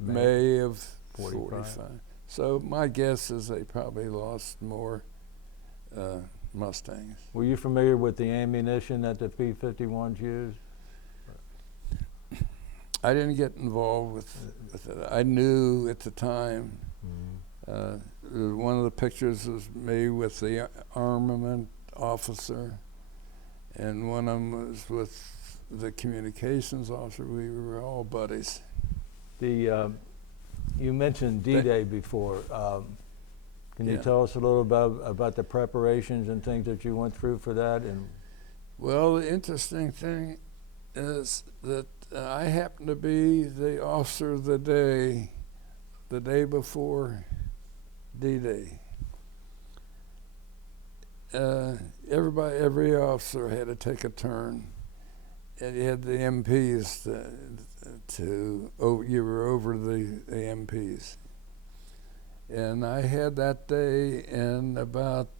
May of 45. So my guess is they probably lost more Mustangs. Were you familiar with the ammunition that the P-51s used? I didn't get involved with it. I knew at the time. Mm-hmm. One of the pictures was me with the armament officer, and one of them was with the communications officer. We were all buddies. You mentioned D-Day before. Can you tell us a little about the preparations and things that you went through for that? And well, the interesting thing is that I happened to be the officer of the day before D-Day. Every officer had to take a turn, and you had the MPs you were over the MPs. And I had that day, and about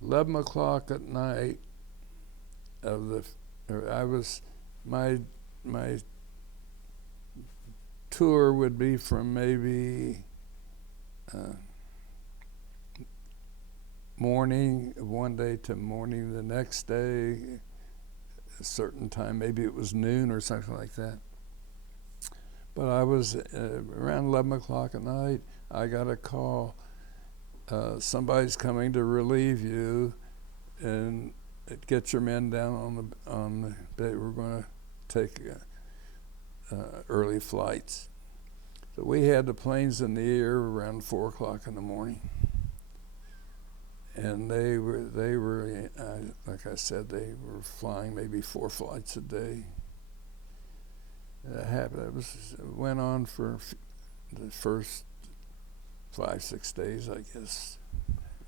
11 o'clock at night my tour would be from maybe morning one day to morning the next day, a certain time, maybe it was noon or something like that. But I was around 11 o'clock at night, I got a call. Somebody's coming to relieve you, and get your men down on the bed. We're going to take early flights. So we had the planes in the air around 4 o'clock in the morning, and they were like I said, they were flying maybe 4 flights a day. It went on for the first 5-6 days, I guess,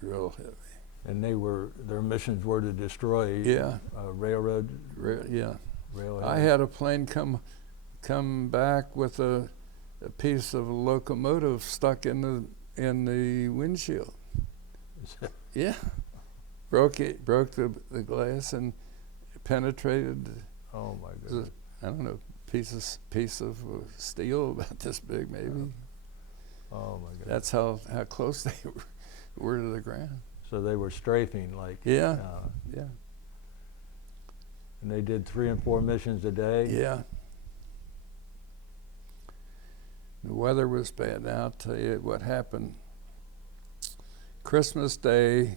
real heavy. And their missions were to destroy railroad. Railhead. I had a plane come back with a piece of a locomotive stuck in the windshield. Yeah, broke the glass and penetrated. Oh my goodness! I don't know, piece of steel about this big maybe. Oh my goodness! That's how close they were to the ground. So they were strafing, like yeah. And they did 3 and 4 missions a day. Yeah. The weather was bad. Now I'll tell you what happened. Christmas Day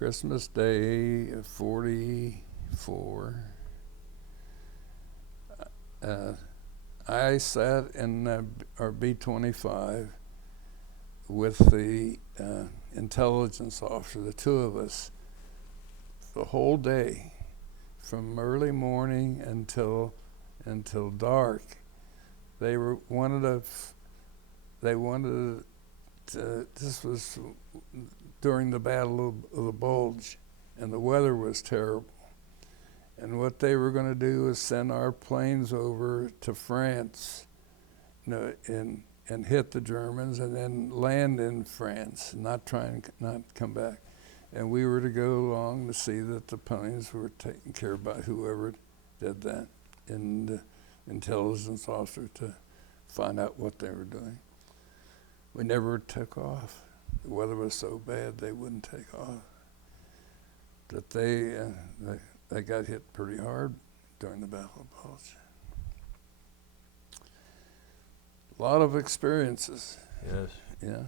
of '44. I sat in our B-25 with the intelligence officer, the two of us, the whole day, from early morning until dark. They wanted to. This was during the Battle of the Bulge, and the weather was terrible. And what they were going to do is send our planes over to France, and hit the Germans, and then land in France, not come back. And we were to go along to see that the planes were taken care of by whoever did that, and the intelligence officer to find out what they were doing. we never took off. The weather was so bad they wouldn't take off. But they got hit pretty hard during the Battle of Bulge. A lot of experiences. Yes. Yeah.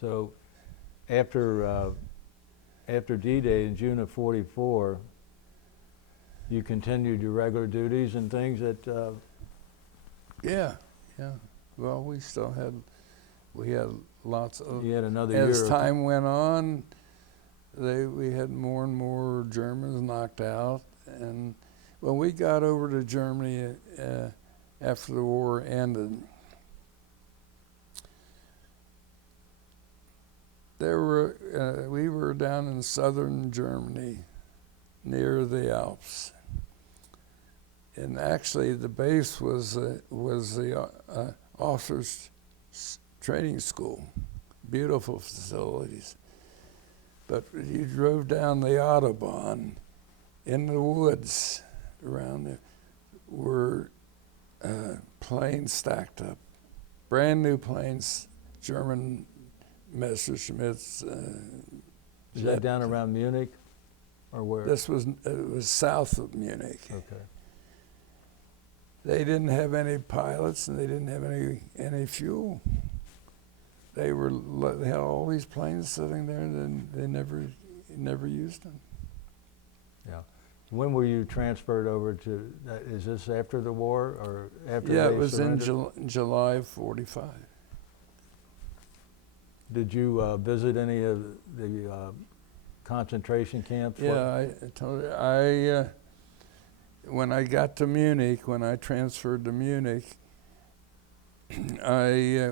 So after D-Day in June of '44, you continued your regular duties and things at. Yeah. Well, we had lots of. You had another year. As time went on, we had more and more Germans knocked out, and when we got over to Germany after the war ended, we were down in southern Germany, near the Alps, and actually the base was the officers' training school, beautiful facilities. But you drove down the Autobahn, in the woods around there were planes stacked up, brand new planes, German Messerschmitts. Is that down around Munich, or where? It was south of Munich. Okay. They didn't have any pilots, and they didn't have any fuel. They had all these planes sitting there, and they never used them. Yeah. When were you transferred over to? Is this after the war or after? Yeah, they it was surrendered? in July of '45. Did you visit any of the concentration camps? Yeah, I told you. When I got to Munich, when I transferred to Munich, I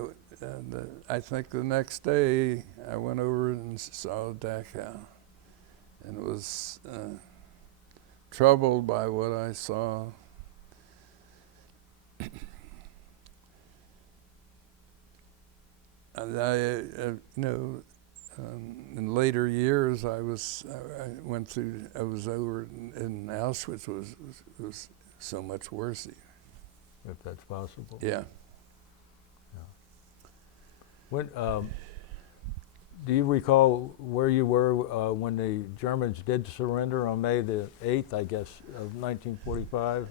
think the next day I went over and saw Dachau, and was troubled by what I saw. And in later years, I was over in Auschwitz. Was so much worse. If that's possible. Yeah. When, do you recall where you were when the Germans did surrender on May the 8th, I guess, of 1945?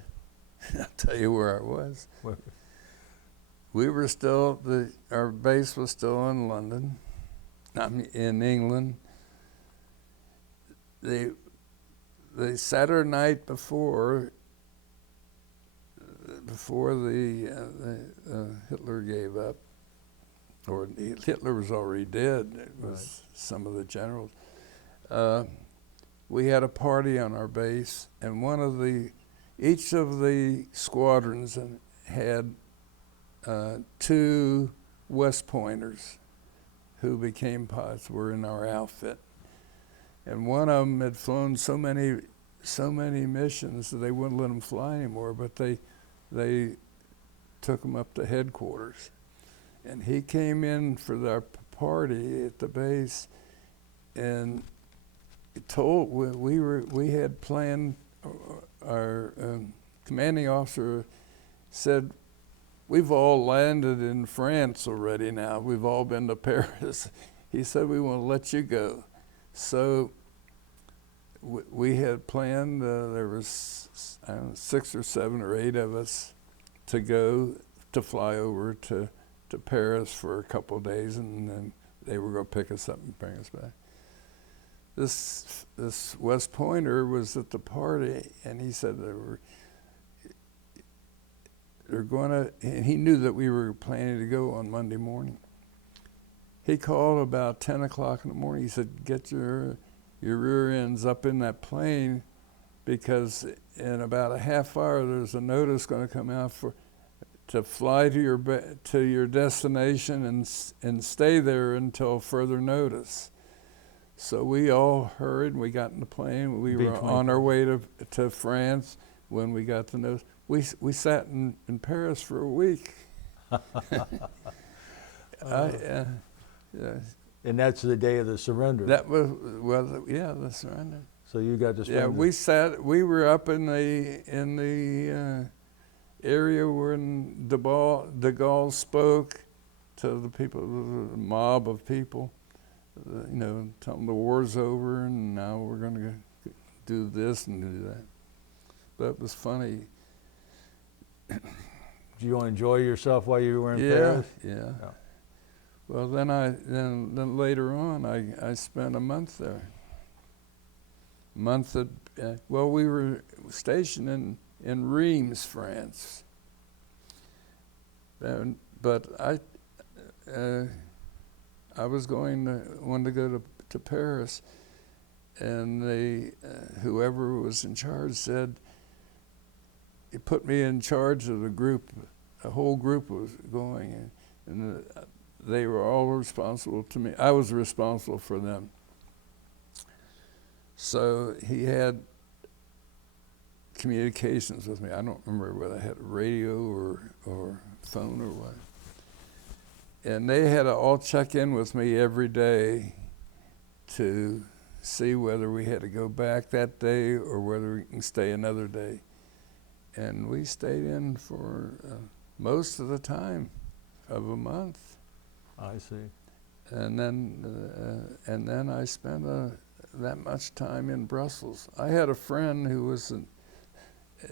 I'll tell you where I was. Where? We were still, our base was still in London, in England. The Saturday night before Hitler gave up, or Hitler was already dead. It was Right. some of the generals. We had a party on our base, and each of the squadrons had 2 West Pointers who became pilots, were in our outfit. And one of them had flown so many missions that they wouldn't let him fly anymore, but they took him up to headquarters. And he came in for our party at the base, and we had planned, our commanding officer said, "We've all landed in France already now. We've all been to Paris." He said, "We want to let you go." So we had planned, there was 6 or 7 or 8 of us to fly over to Paris for a couple of days, and then they were going to pick us up and bring us back. This West Pointer was at the party, and he said and he knew that we were planning to go on Monday morning. He called about 10 o'clock in the morning. He said, "Get your rear ends up in that plane, because in about a half hour there's a notice going to come out to fly to your destination and stay there until further notice." So we all hurried, and we got in the plane. We were on our way to France when we got the notice. We sat in Paris for a week. Yeah. And that's the day of the surrender. That was the surrender. So you got to spend. Yeah, we were up in the area where De Gaulle spoke, to the people, the mob of people, you know, tell them the war's over and now we're going to do this and do that. But it was funny. Did you enjoy yourself while you were in Yeah, Paris? yeah. Well, then later on, I spent a month there. Month at, well, we were stationed in Reims, France. But I was wanted to go to Paris, and whoever was in charge said, he put me in charge of the group. A whole group was going, and they were all responsible to me. I was responsible for them. So he had communications with me. I don't remember whether I had a radio or phone or what. And they had to all check in with me every day to see whether we had to go back that day or whether we can stay another day. And we stayed in for most of the time of a month. I see. And then I spent that much time in Brussels. I had a friend who was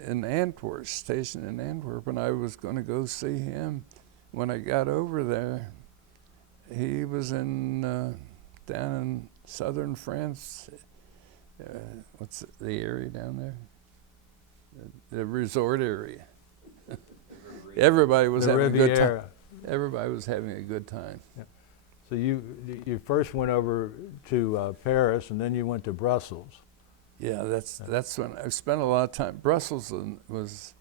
in Antwerp, stationed in Antwerp, and I was going to go see him. When I got over there, he was down in southern France. What's the area down there? The resort area. Everybody was having a good time. Everybody was having a good time. Yeah. So you first went over to Paris, and then you went to Brussels. Yeah, that's when I spent a lot of time. Brussels was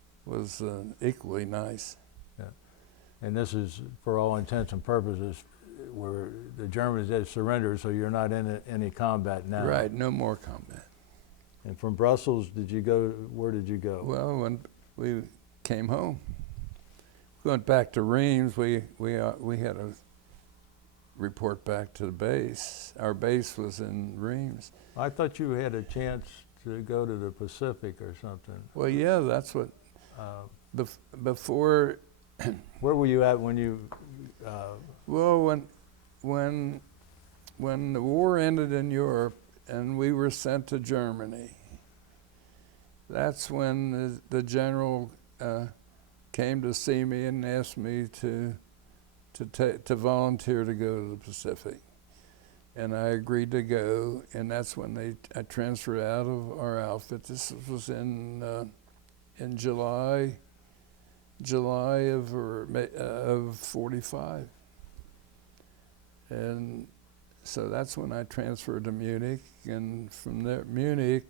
equally nice. Yeah. And this is, for all intents and purposes, where the Germans had surrendered, so you're not in any combat now. Right, no more combat. And from Brussels, where did you go? Well, when we came home, we went back to Reims. We had a report back to the base. Our base was in Reims. I thought you had a chance to go to the Pacific or something. Well, yeah, that's what. Before. Where were you at when you? Well, when the war ended in Europe and we were sent to Germany, that's when the general came to see me and asked me to volunteer to go to the Pacific. And I agreed to go, and that's when I transferred out of our outfit. This was in July of 45. And so that's when I transferred to Munich, and from there, Munich,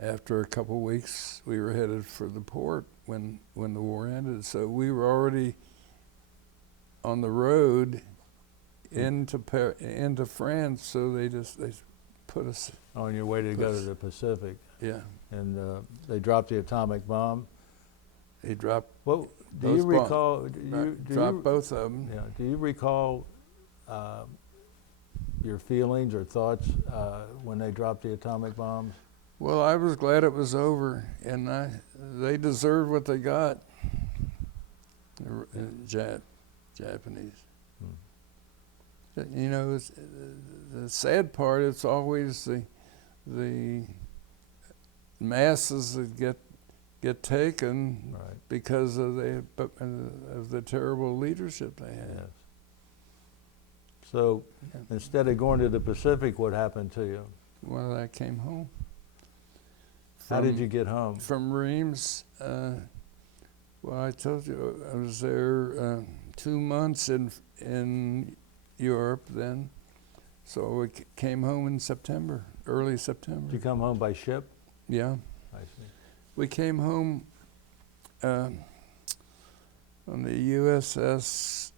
after a couple weeks, we were headed for the port when the war ended. So we were already on the road into France. So they put us on your way to go to the Pacific. Yeah. And they dropped the atomic bomb. They dropped. Well, do you recall? Dropped both of them. Yeah. Do you recall your feelings or thoughts when they dropped the atomic bombs? Well, I was glad it was over, and they deserved what they got. Japanese. You know, the sad part. It's always the masses that get taken because of the terrible leadership they had. Yes. So instead of going to the Pacific, what happened to you? Well, I came home. How did you get home? From Reims. Well, I told you I was there 2 months in Europe then. So we came home in September, early September. Did you come home by ship? Yeah. I see. We came home on the USS,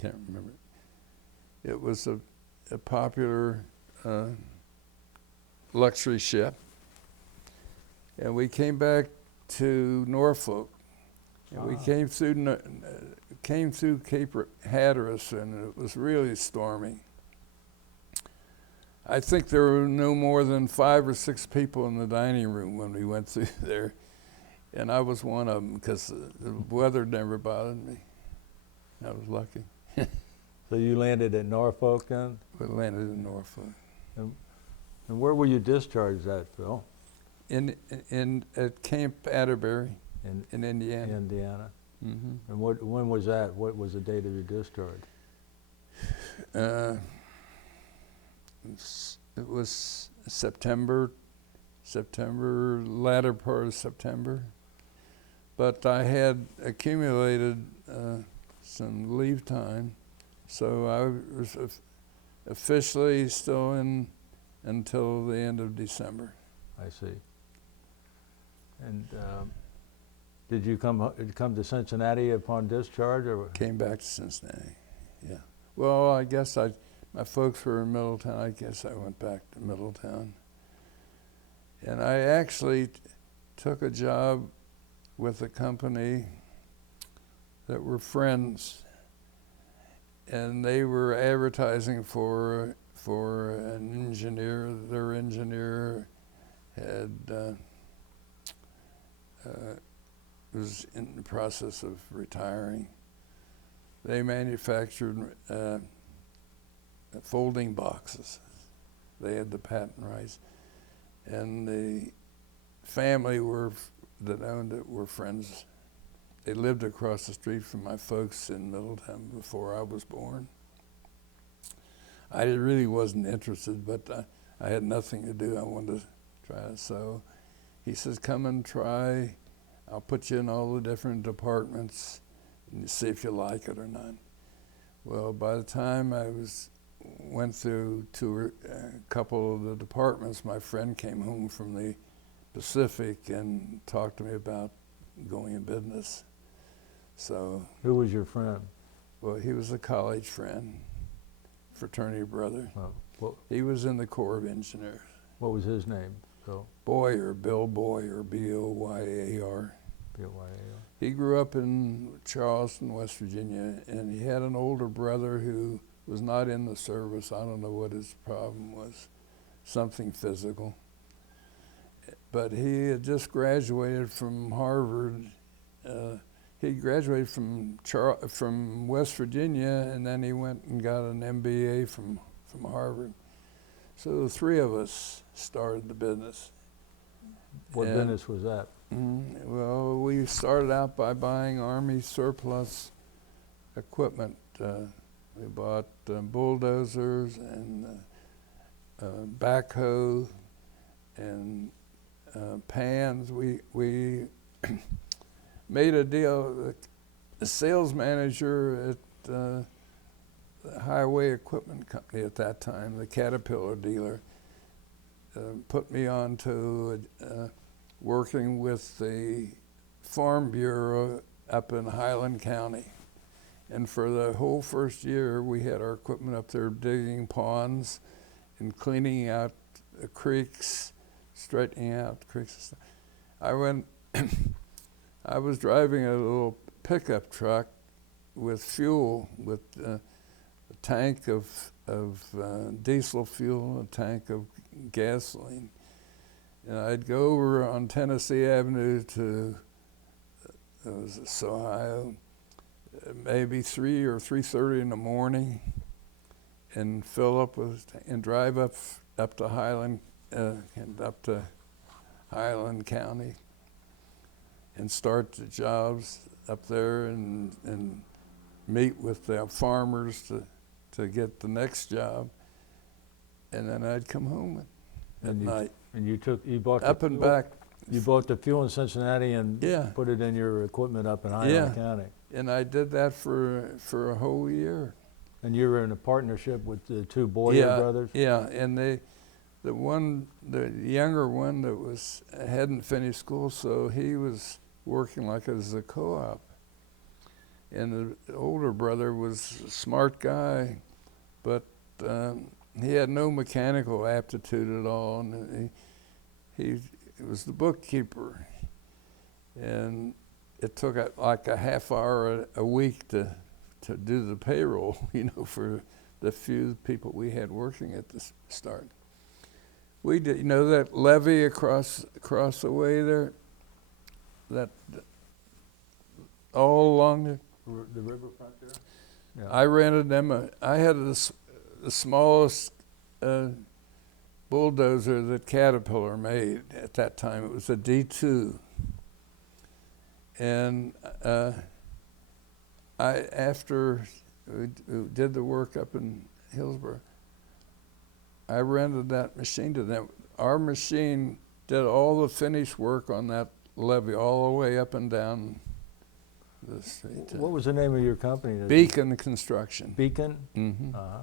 can't remember. It was a popular luxury ship. And we came back to Norfolk. And we came through Cape Hatteras, and it was really stormy. I think there were no more than 5 or 6 people in the dining room when we went through there. And I was one of them because the weather never bothered me. I was lucky. So you landed at Norfolk then? We landed in Norfolk. And where were you discharged at, Phil? At Camp Atterbury In in Indiana. Indiana. Mm-hmm. And when was that? What was the date of your discharge? It was September, latter part of September. But I had accumulated some leave time, so I was officially still in until the end of December. I see. And did you come to Cincinnati upon discharge, or? Came back to Cincinnati, yeah. Well, I guess my folks were in Middletown. I guess I went back to Middletown. And I actually took a job with a company that were friends, and they were advertising for an engineer. Their engineer had was in the process of retiring. They manufactured folding boxes. They had the patent rights, and the family that owned it were friends. They lived across the street from my folks in Middletown before I was born. I really wasn't interested, but I had nothing to do. I wanted to try it. So he says, come and try. I'll put you in all the different departments and see if you like it or not. Well, by the time I went through to a couple of the departments, my friend came home from the Pacific and talked to me about going in business. So. Who was your friend? Well, he was a college friend, fraternity brother. Well, he was in the Corps of Engineers. What was his name? Phil? Boyer, Bill Boyer, B-O-Y-A-R. B-O-Y-A-R. He grew up in Charleston, West Virginia, and he had an older brother who was not in the service. I don't know what his problem was, something physical. But he had just graduated from Harvard. He graduated from West Virginia, and then he went and got an MBA from Harvard. So the three of us started the business. What business was that? Well, we started out by buying Army surplus equipment. We bought bulldozers and backhoe and pans. We made a deal. The sales manager at the highway equipment company at that time, the Caterpillar dealer, put me on to working with the Farm Bureau up in Highland County. And for the whole first year, we had our equipment up there digging ponds and cleaning out the creeks, straightening out the creeks and stuff. I was driving a little pickup truck with fuel, with a tank of diesel fuel, a tank of gasoline. And I'd go over on Tennessee Avenue to Ohio, maybe 3 or 3:30 in the morning, and fill up and drive up to Highland and up to Highland County, and start the jobs up there and meet with the farmers to get the next job, and then I'd come home at night. And you bought up and back. You bought the fuel in Cincinnati and Yeah. put it in your equipment up in Highland Yeah. County. And I did that for a whole year. And you were in a partnership with the two Boyer brothers? Yeah, and the younger one that hadn't finished school, so he was working like as a co-op. And the older brother was a smart guy, but he had no mechanical aptitude at all, and he was the bookkeeper. And it took like a half hour a week to do the payroll, for the few people we had working at the start. We did, that levee across the way there, that all along The riverfront there? Yeah. I rented them. I had the smallest bulldozer that Caterpillar made at that time. It was a D2. And after we did the work up in Hillsborough, I rented that machine to them. Our machine did all the finish work on that levee all the way up and down the street. What was the name of your company? Beacon Construction. Beacon? Mm-hmm. Uh-huh.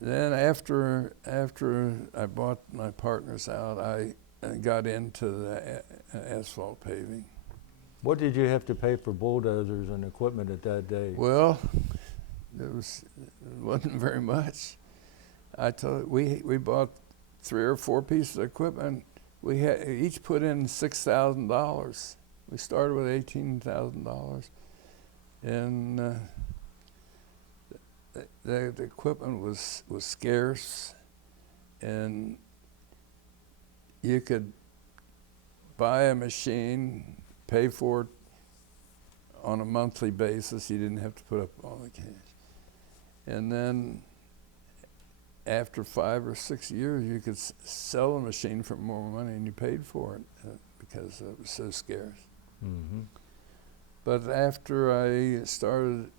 Then after I bought my partners out, I got into the asphalt paving. What did you have to pay for bulldozers and equipment at that day? Well, it wasn't very much. I told we bought 3 or 4 pieces of equipment. We had each put in $6,000. We started with $18,000, and the equipment was scarce, and you could buy a machine, pay for it on a monthly basis. You didn't have to put up all the cash. And then after 5 or 6 years, you could sell the machine for more money, and you paid for it because it was so scarce. Mm-hmm. But after I started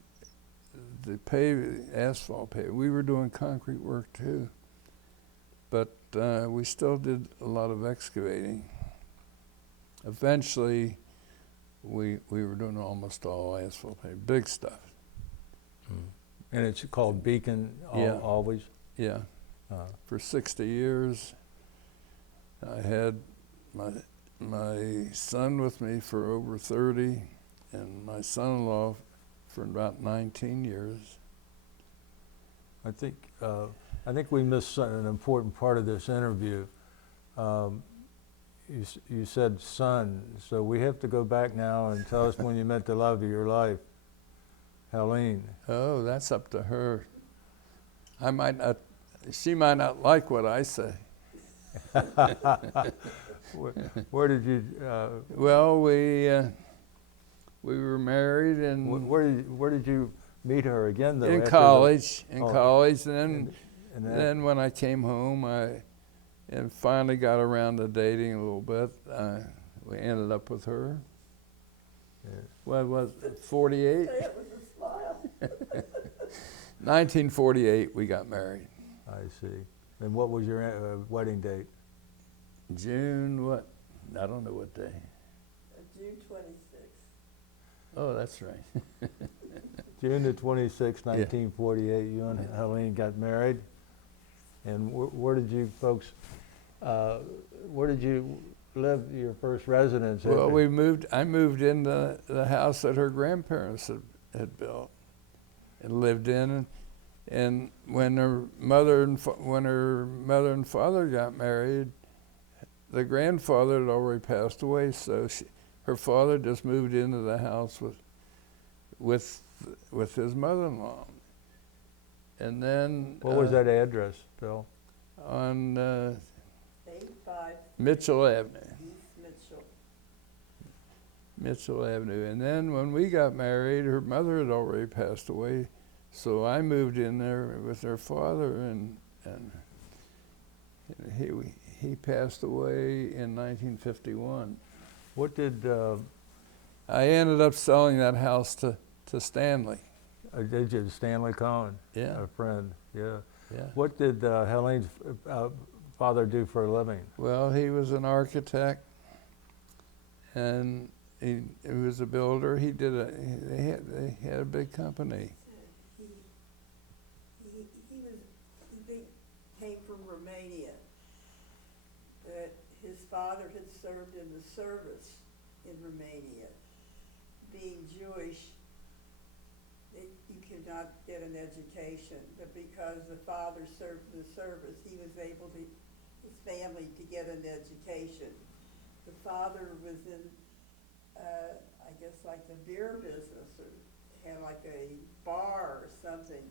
the asphalt paving, we were doing concrete work too. But we still did a lot of excavating. Eventually, we were doing almost all asphalt paving, big stuff. Mm-hmm. And it's called Beacon Yeah. always? Yeah. For 60 years, I had my son with me for over 30, and my son-in-law for about 19 years. I think we missed an important part of this interview. You said son, so we have to go back now and tell us when you met the love of your life, Helene. Oh, that's up to her. She might not like what I say. Where did you? Well, we were married and Where did you meet her again? Though in after college, oh, college, and and then when I came home, and finally got around to dating a little bit, we ended up with her. Yeah. What was it, 48? Say it with a smile. 1948, we got married. I see. And what was your wedding date? June what? I don't know what day. June 26th. Oh, that's right. June the 26th, 1948. You and Helene got married. And where did you folks? Where did you live? Your first residence? Well, I moved into the house that her grandparents had built and lived in, and when her mother and father got married, the grandfather had already passed away, so her father just moved into the house with his mother-in-law. And then What was that address, Phil? on 85 Mitchell Avenue. East Mitchell Avenue. And then when we got married, her mother had already passed away, so I moved in there with her father, and he passed away in 1951. What did? I ended up selling that house to Stanley. Did you Stanley Cohen? Yeah. A friend. Yeah. Yeah. What did Helene's father do for a living? Well, he was an architect, and he was a builder. They had a big company. He came from Romania, but his father had served in the service in Romania. Being Jewish, you could not get an education, but because the father served in the service, he was able to, his family, to get an education. The father was in, I guess, like the beer business, or had like a bar or something.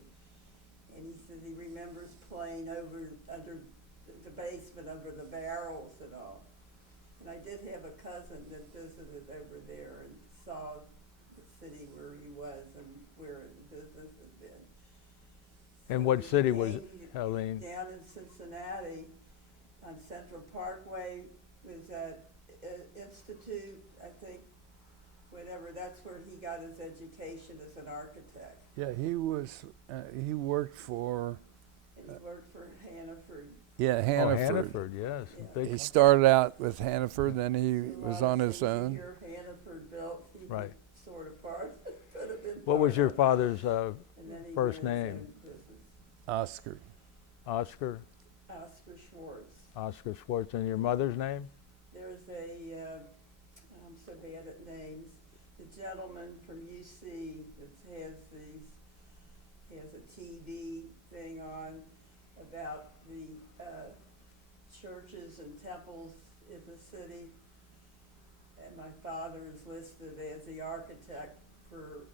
And he said he remembers playing under the basement, under the barrels and all. And I did have a cousin that visited over there and saw the city where he was and where the business had been. And So what we city was came Helene? Down in Cincinnati on Central Parkway was at Institute, I think, whatever, that's where he got his education as an architect. Yeah, he worked for, And he worked for Hannaford. yeah, Oh, Hannaford. Hannaford, yes. Yeah. Big He co- started out with Hannaford, then he A was lot on of his things own. here Hannaford built, he Right. sort of part, could have been What was part your of it. father's And then he first went his name? own business. Oscar. Oscar? Oscar Schwartz. Oscar Schwartz. And your mother's name? There's I'm so bad at names, the gentleman from UC that has a TV thing on about the churches and temples in the city. And my father is listed as the architect for,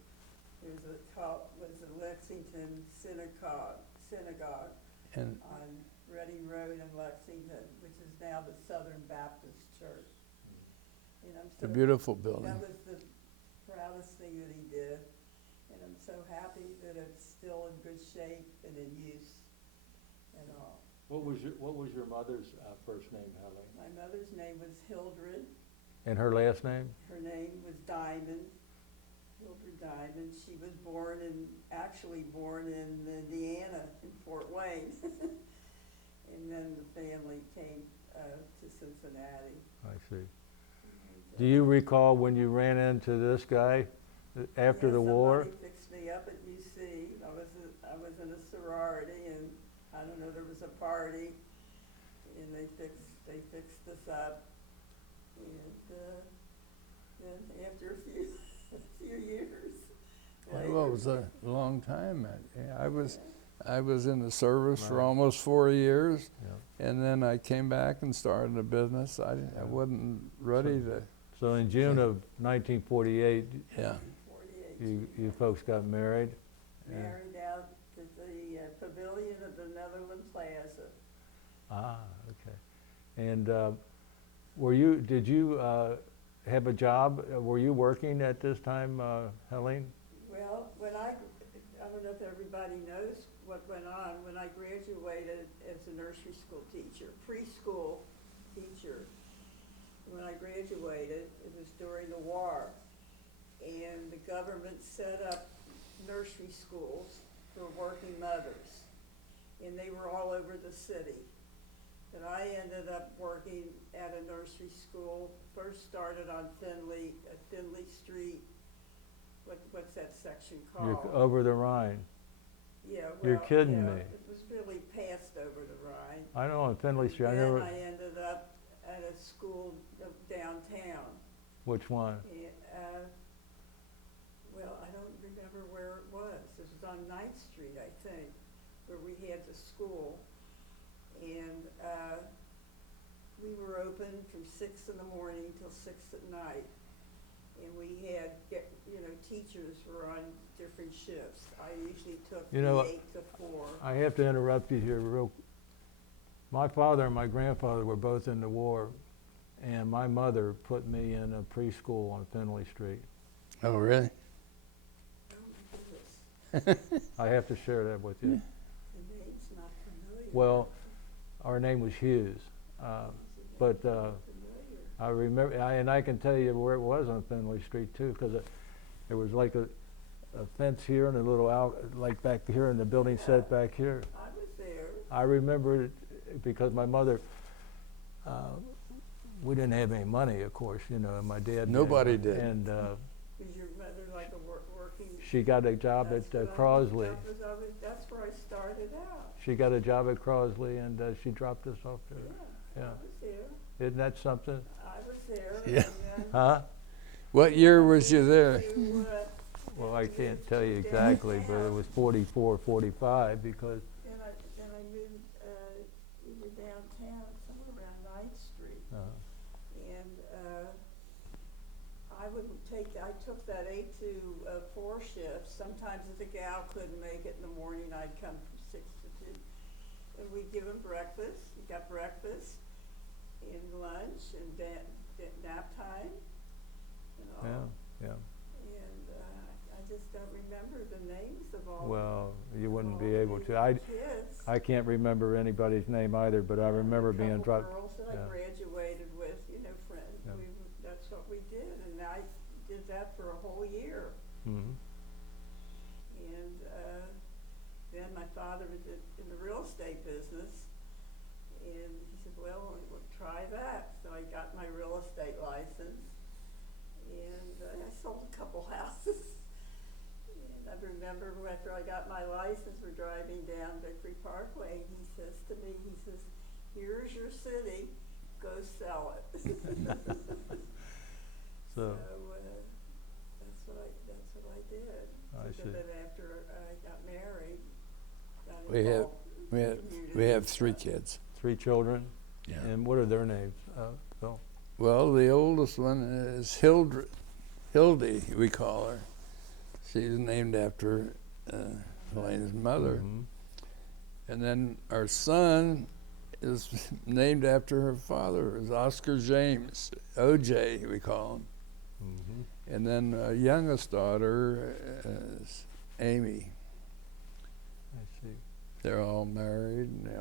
there's a Lexington synagogue And on Reading Road in Lexington, which is now the Southern Baptist Church. And I'm it's a so, beautiful building. that was the proudest thing that he did, and I'm so happy that it's still in good shape and in use and all. What was your mother's first name, Helene? My mother's name was Hildred, And her last name? her name was Diamond, Hildred Diamond. She was actually born in Indiana, in Fort Wayne. And then the family came to Cincinnati. I see. Do you recall when you ran into this guy after the war? Somebody fixed me up at UC. I was in a sorority, and I don't know, there was a party, and they fixed us up. And then after a few years later, Well, it was a long time. I was in the service for almost 4 years, Yeah. and then I came back and started a business. I wasn't ready to, So in June of 1948, yeah. 48, you folks got married? Yeah. married out to the pavilion of the Netherland Plaza. Ah, okay. And did you have a job? Were you working at this time, Helene? Well, I don't know if everybody knows what went on. When I graduated as a nursery school teacher, preschool teacher, when I graduated, it was during the war. And the government set up nursery schools for working mothers. And they were all over the city. But I ended up working at a nursery school, first started on Finley Street. What's that section You're called? over the Rhine. Yeah, You're well, kidding yeah, me. it was really passed over the Rhine. I know on Finley Street. I Then never. I ended up at a school downtown. Which one? Well, I don't remember where it was. It was on 9th Street, I think, where we had the school. And we were open from 6 in the morning till 6 at night. And we had, teachers were on different shifts. I usually took You know, 8 to 4. I have to interrupt you here my father and my grandfather were both in the war, and my mother put me in a preschool on Finley Street. Oh, really? Oh, my goodness. I have to share that with you. The name's not familiar. Well, our name was Hughes, but Familiar. I remember, and I can tell you where it was on Finley Street too, because there was like a fence here and a little like back here, and the building set back here. I was there. I remember it because my mother, we didn't have any money, of course, and my dad. Nobody did. And Was your mother like a working? she got a job That's at what Crosley. That's where I started out. She got a job at Crosley, and she dropped us off Yeah, there. I Yeah. was there. Isn't that something? I was there. Yeah. And then Huh? What year was you there? to, Well, I can't tell you exactly, but it was 44, 45, because then I moved into downtown, somewhere around 9th Street. And I took that 8 to 4 shift. Sometimes if the gal couldn't make it in the morning, I'd come from 6 to 2. And we'd give them breakfast. We got breakfast and lunch and nap time and all. Yeah, yeah. And I just don't remember the names of all. Well, you of wouldn't all be able the to. kids. I can't remember anybody's name either, but I remember being A dropped. couple girls that yeah. I graduated with, friends. Yeah. That's what we did, and I did that for a whole year. Mhm. And then my father was in the real estate business, and he said, well, we'll try that. So I got my real estate license, and I sold a couple houses. And I remember after I got my license, we're driving down Victory Parkway, and he says to me, here's your city, go sell it. So, that's what I did. I So see. then after I got married, got We have involved we in have the community we have and 3 stuff. kids. 3 children. Yeah. And what are their names, Phil? Well, the oldest one is Hildy, we call her. She's named after Helene's mother. Mhm. And then our son is named after her father. Is Oscar James, OJ, we call him. Mhm. And then our youngest daughter is Amy. I see. They're all married and they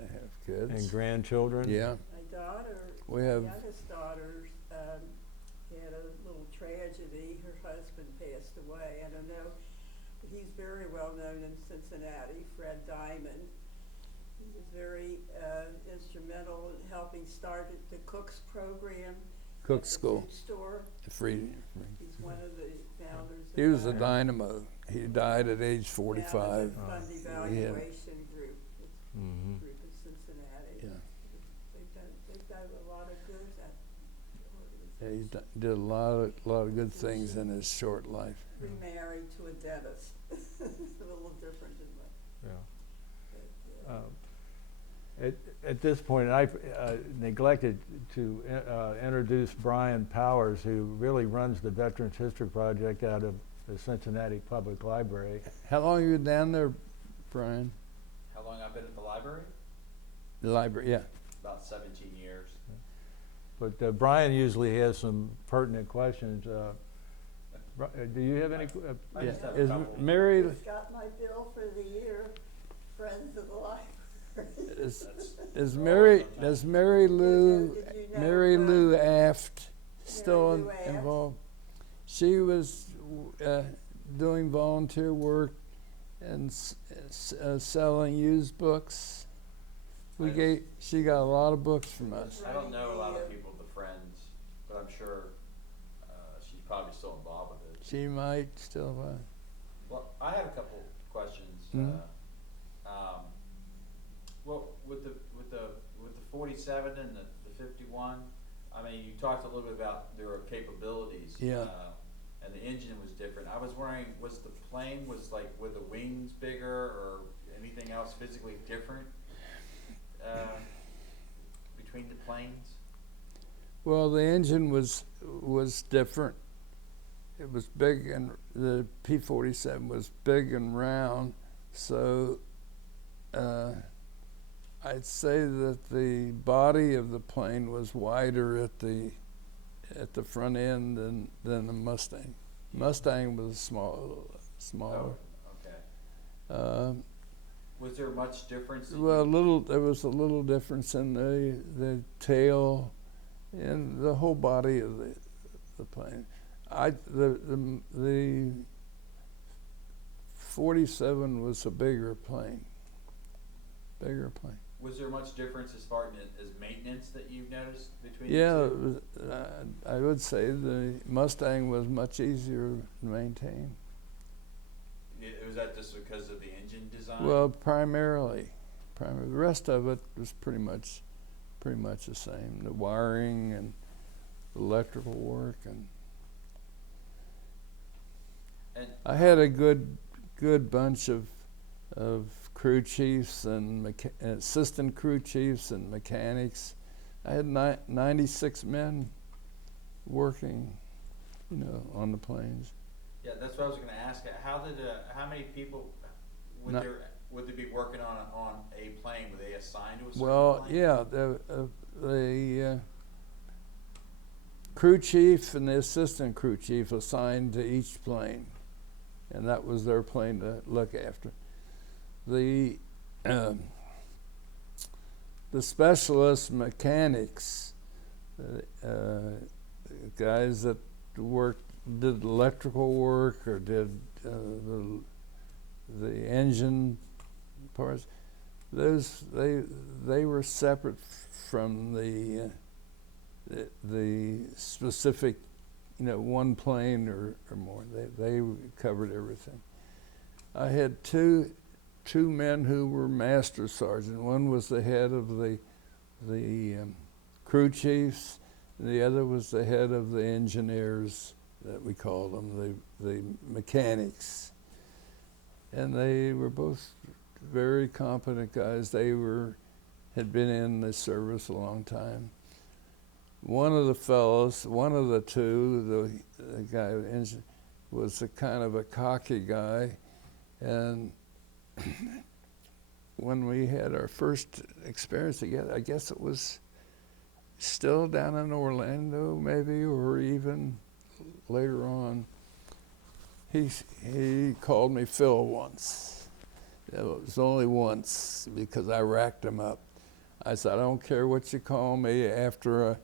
have kids. And grandchildren. Yeah. My daughter, We my have- youngest daughter, had a little tragedy. Her husband passed away. I don't know. He's very well known in Cincinnati, Fred Diamond. He was very instrumental in helping start the Cook's program. Cook at the School. food store. Free. He's one of the founders. He of was a that. dynamo. He died at age 45. Fund He had- evaluation group. It's Mhm. a group in Cincinnati. Yeah. They've done a lot of good at Yeah, he organization. did a lot of good things in his short life. Remarried to a dentist. A little different than what. Yeah. But, At this point, I've neglected to introduce Brian Powers, who really runs the Veterans History Project out of the Cincinnati Public Library. How long you down there, Brian? How long I've been at the library? The library, yeah. About 17 years. But Brian usually has some pertinent questions. Do you have any? I just have a Is couple. Mary just got my bill for the year, Friends of the Library. is Mary Lou Did you know, Mary Lou Aft still Mary Lou Aft? involved? She was doing volunteer work and selling used books. She got a lot of books from us. I don't know a lot of people, the friends, but I'm sure she's probably still involved with it. She might still. Well, I had a couple questions. Mhm. Well, with the 47 and the 51, I mean, you talked a little bit about their capabilities. Yeah. And the engine was different. I was wondering, was the plane were the wings bigger or anything else physically different between the planes? Well, the engine was different. It was big, and the P-47 was big and round. So I'd say that the body of the plane was wider at the front end than the Mustang. Mustang was smaller. Oh, okay. Was there much difference? Well, there was a little difference in the tail and the whole body of the plane. The 47 was a bigger plane. Was there much difference as far as maintenance that you've noticed between Yeah, the it two? was, I would say the Mustang was much easier to maintain. Was that just because of the engine design? Well, primarily. The rest of it was pretty much the same. The wiring and electrical work, and I had a good bunch of crew chiefs and assistant crew chiefs and mechanics. I had 96 men working, on the planes. Yeah, that's what I was going to ask. How many people would they be working on a plane? Were they assigned to a certain Well, plane? yeah, crew chief and the assistant crew chief assigned to each plane, and that was their plane to look after. The specialist mechanics, guys that did electrical work or did the engine parts, those they were separate from the specific, one plane or more. They covered everything. I had two men who were master sergeant. One was the head of the crew chiefs, and the other was the head of the engineers, that we called them, the mechanics. And they were both very competent guys. They had been in the service a long time. One of the fellows, one of the two, the guy was a kind of a cocky guy, and when we had our first experience together, I guess it was still down in Orlando, maybe, or even later on, he called me Phil once. It was only once because I racked him up. I said, I don't care what you call me after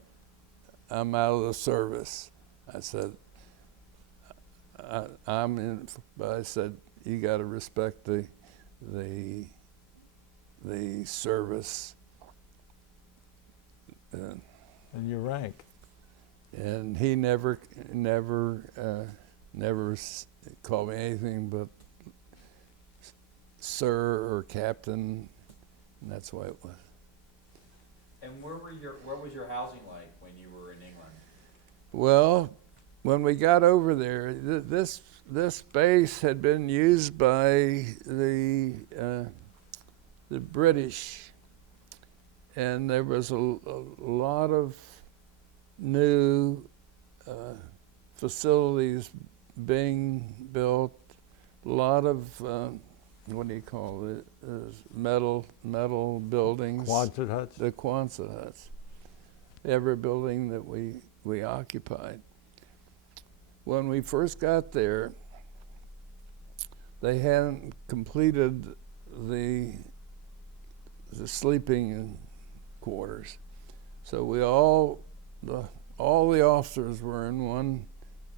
I'm out of the service. I said, I'm in, but I said, you got to respect the service. And your rank. And he never called me anything but sir or captain, and that's why it was. And what was your housing like when you were in England? Well, when we got over there, this base had been used by the British, and there was a lot of new facilities being built, a lot of what do you call it? Metal buildings. Quonset huts? The Quonset huts. Every building that we occupied. When we first got there, they hadn't completed the sleeping quarters, so all the officers were in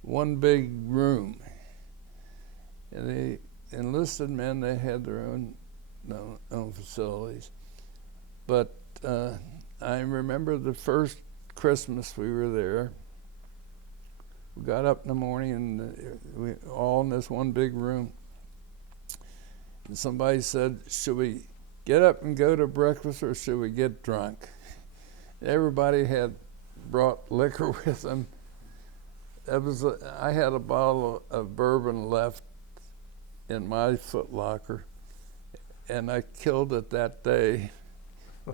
one big room, and the enlisted men, they had their own facilities. But I remember the first Christmas we were there. We got up in the morning and we all in this one big room. And somebody said, should we get up and go to breakfast or should we get drunk? Everybody had brought liquor with them. I had a bottle of bourbon left in my foot locker, and I killed it that day.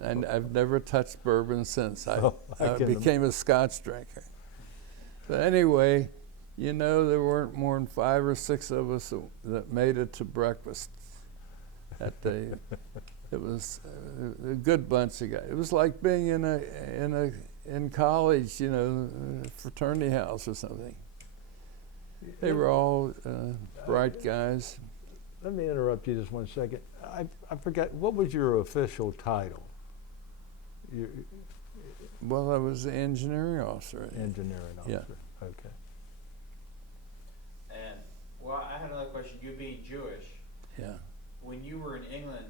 And I've never touched bourbon since. I became a Scotch drinker. But anyway, there weren't more than 5 or 6 of us that made it to breakfast that day. It was a good bunch of guys. It was like being in college, a fraternity house or something. They were all bright guys. Let me interrupt you just one second. I forgot, what was your official title? Well, I was the engineering officer. Engineering officer. Yeah. Okay. And, I had another question. You being Jewish, Yeah. when you were in England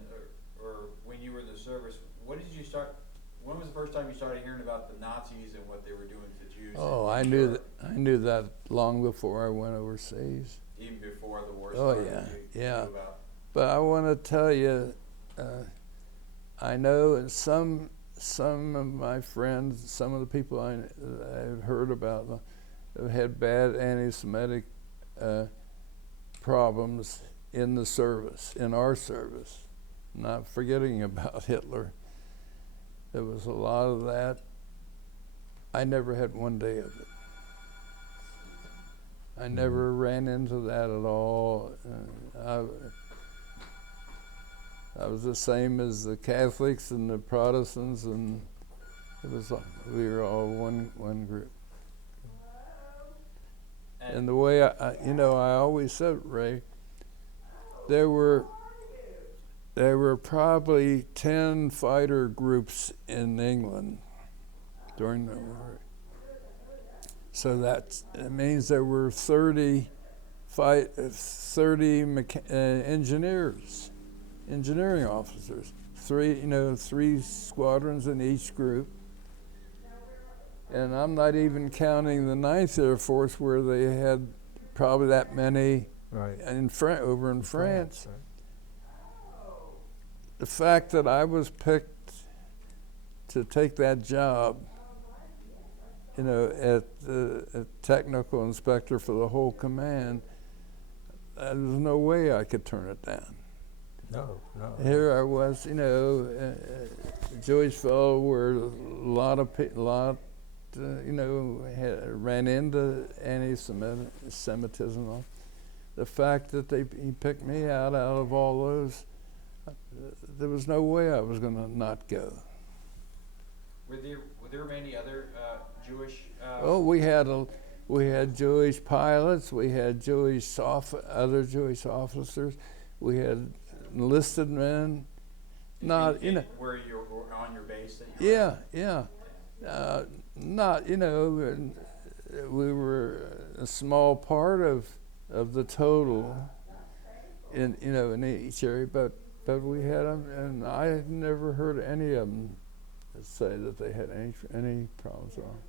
or when you were in the service, when was the first time you started hearing about the Nazis and what they were doing to Jews? Oh, I knew that long before I went overseas. Even before the war Oh, started? yeah. You knew about. But I want to tell you, I know some of my friends, some of the people I've heard about, have had bad anti-Semitic problems in the service, in our service. Not forgetting about Hitler. There was a lot of that. I never had one day of it. I never ran into that at all. I was the same as the Catholics and the Protestants, and we were all one group. And the way I always said, Ray, there were probably 10 fighter groups in England during the war. So it means there were 30 engineering officers, three squadrons in each group. And I'm not even counting the 9th Air Force, where they had probably that many Right. over in France. Right. The fact that I was picked to take that job, at the technical inspector for the whole command, there was no way I could turn it down. No. Here I was, Jewish fellow, where a lot ran into anti-Semitism. The fact that he picked me out of all those, there was no way I was going to not go. Were there many other Jewish? We had Jewish pilots. We had other Jewish officers. We had enlisted men. Where you were on your base? Yeah. We were a small part of the total in each area, but we had them, and I had never heard any of them say that they had any problems at all.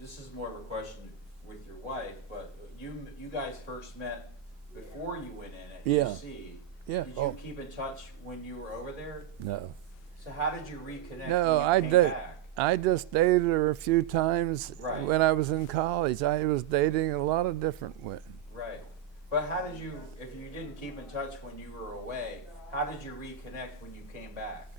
This is more of a question with your wife, but you guys first met before you went in at UC. Yeah. Did you keep in touch when you were over there? No. So how did you reconnect? No, when you came back? I just dated her a few times. Right. When I was in college. I was dating a lot of different women. Right. But how did you, if you didn't keep in touch when you were away, how did you reconnect when you came back?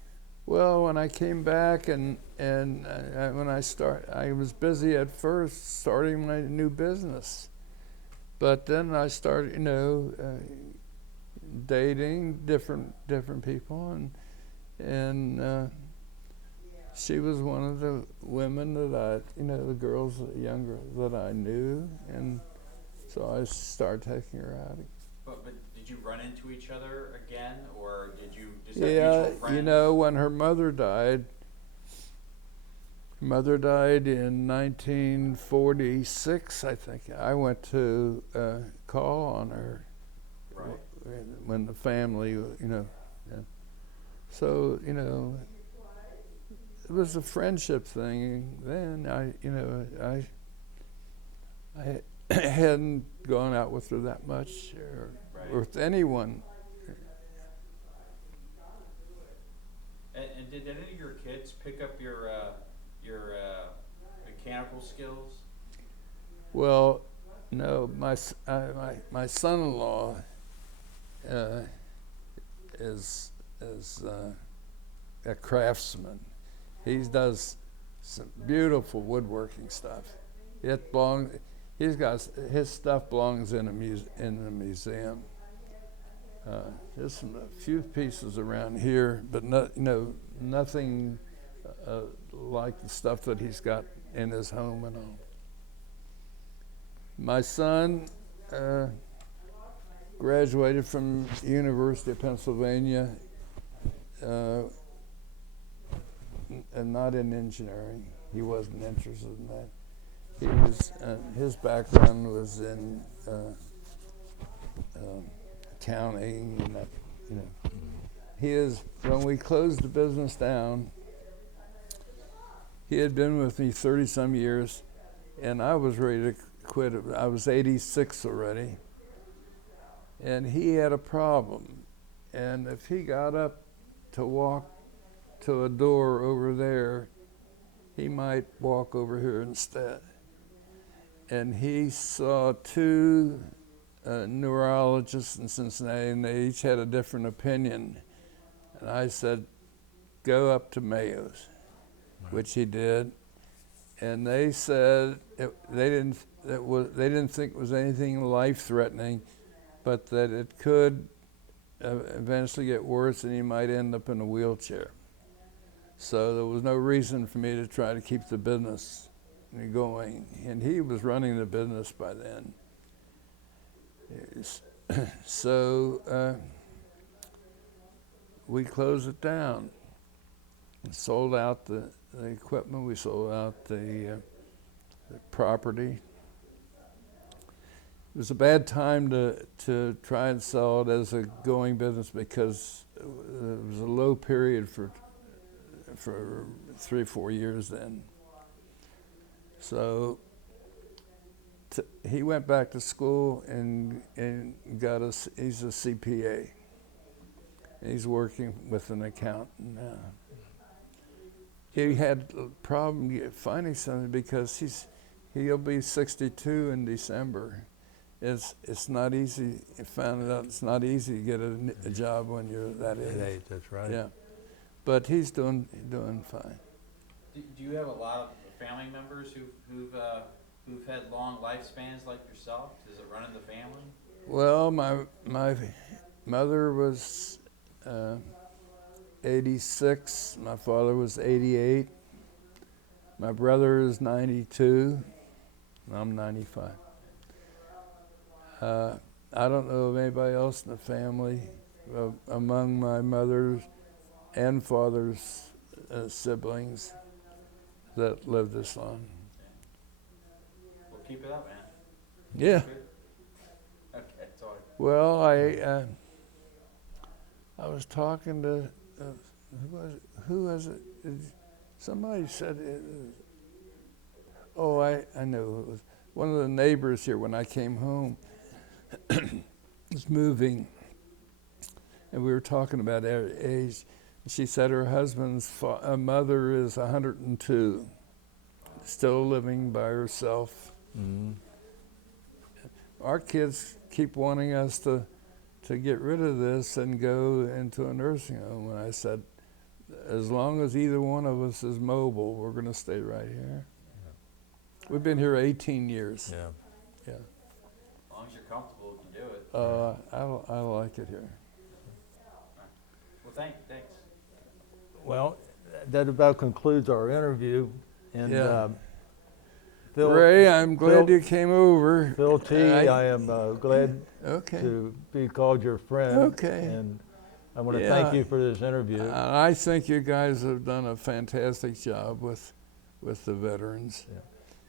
Well, when I came back when I was busy at first starting my new business. But then I started, dating different people, and she was one of the women that the girls younger that I knew, and so I started taking her out. But did you run into each other again, or did you just have mutual friends? When her mother died. Mother died in 1946, I think. I went to call on her. Right. When the family, So, it was a friendship thing. Then I hadn't gone out with her that much, or with anyone. And did any of your kids pick up your mechanical skills? Well, no. My son-in-law is a craftsman. He does some beautiful woodworking stuff. He's got his stuff belongs in a museum. There's a few pieces around here, but nothing like the stuff that he's got in his home and all. My son graduated from University of Pennsylvania, and not in engineering. He wasn't interested in that. He was his background was in accounting, and that, He is, when we closed the business down, he had been with me 30-some years, and I was ready to quit. I was 86 already, and he had a problem. And if he got up to walk to a door over there, he might walk over here instead. And he saw two neurologists in Cincinnati, and they each had a different opinion. And I said, go up to Mayo's, which he did. And they said they didn't think it was anything life-threatening, but that it could eventually get worse, and he might end up in a wheelchair. So there was no reason for me to try to keep the business going, and he was running the business by then. So we closed it down. Sold out the equipment. We sold out the property. It was a bad time to try and sell it as a going business because it was a low period for 3-4 years then. So he went back to school and got he's a CPA. He's working with an accountant now. He had a problem finding something because he'll be 62 in December. It's not easy. I found out it's not easy to get a job when you're that age. That's right. Yeah, but he's doing fine. Do you have a lot of family members who've had long lifespans like yourself? Does it run in the family? Well, my mother was 86. My father was 88. My brother is 92. And I'm 95. I don't know of anybody else in the family among my mother's and father's siblings that lived this long. Well, keep it up, man. Yeah. Okay, sorry. Well, I was talking to who was it? Somebody said I know it was one of the neighbors here when I came home. Was moving, and we were talking about her age. She said her husband's mother is 102, still living by herself. Mm-hmm. Our kids keep wanting us to get rid of this and go into a nursing home. And I said, as long as either one of us is mobile, we're going to stay right here. Yeah. We've been here 18 years. Yeah. Yeah. As long as you're comfortable, you can do it. I like it here. Well, thanks. Well, that about concludes our interview. And Yeah. Phil, Ray, I'm glad you came over. Phil T, I am glad Okay. to be called your friend. Okay. And I want to Yeah. thank you for this interview. I think you guys have done a fantastic job with the veterans. Yeah.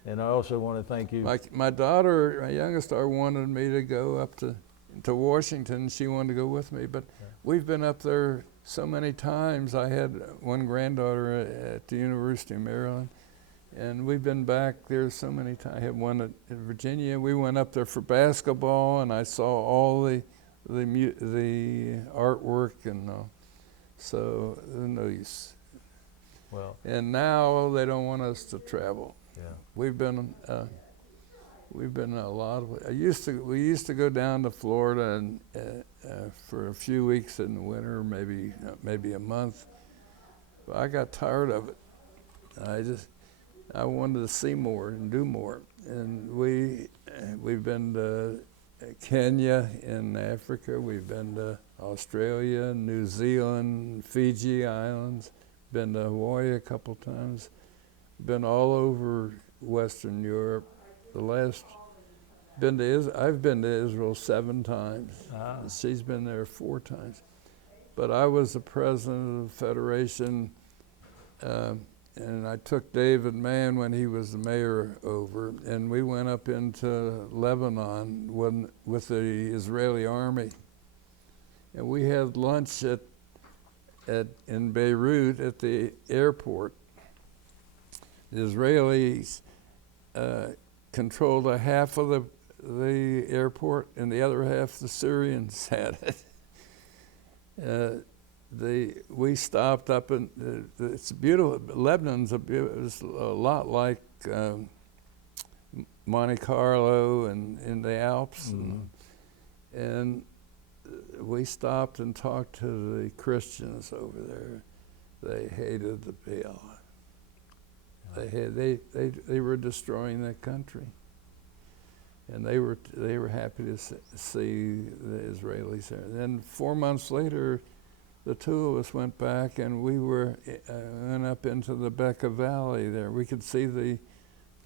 And I also want to thank you. My daughter, my youngest daughter, wanted me to go up to Washington. She wanted to go with me, but we've been up there so many times. I had one granddaughter at the University of Maryland, and we've been back there so many times. I had one at Virginia. We went up there for basketball, and I saw all the artwork, and so no use. Well, And now they don't want us to travel. yeah. We've been a lot of. We used to go down to Florida and for a few weeks in the winter, maybe a month. But I got tired of it. I wanted to see more and do more. And we've been to Kenya in Africa. We've been to Australia, New Zealand, Fiji Islands. Been to Hawaii a couple times. Been all over Western Europe. I've been to Israel 7 times. Ah. She's been there 4 times. But I was the president of the Federation, and I took David Mann when he was the mayor over, and we went up into Lebanon with the Israeli army. And we had lunch in Beirut at the airport. The Israelis controlled a half of the airport, and the other half the Syrians had it. We stopped up in. It's beautiful. Lebanon's it's a lot like Monte Carlo and in the Alps, and we stopped and talked to the Christians over there. They hated the Baal. They were destroying that country, and they were happy to see the Israelis there. Then 4 months later, the 2 of us went back, and we went up into the Bekaa Valley there. We could see the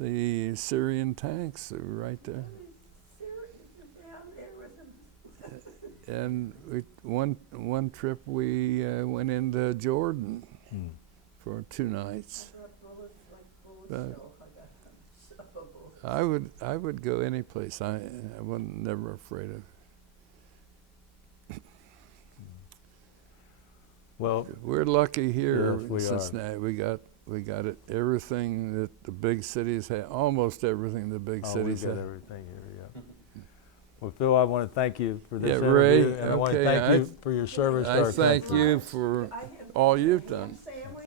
the Syrian tanks that were right there. Down there with them. And one trip we went into Jordan for 2 nights. I got bullets like bullets But- still. I got some bullets. I would go any place. I wasn't never afraid of. Well, We're lucky here Yes, we in are. Cincinnati. We got it, everything that the big cities have. Almost everything the big we've cities got have. everything here, yeah. Well, Phil, I want to thank you for this Yeah, interview. Ray, And I want to okay, thank I- you for your service to I our thank country. you for I have- all you've I have done. to say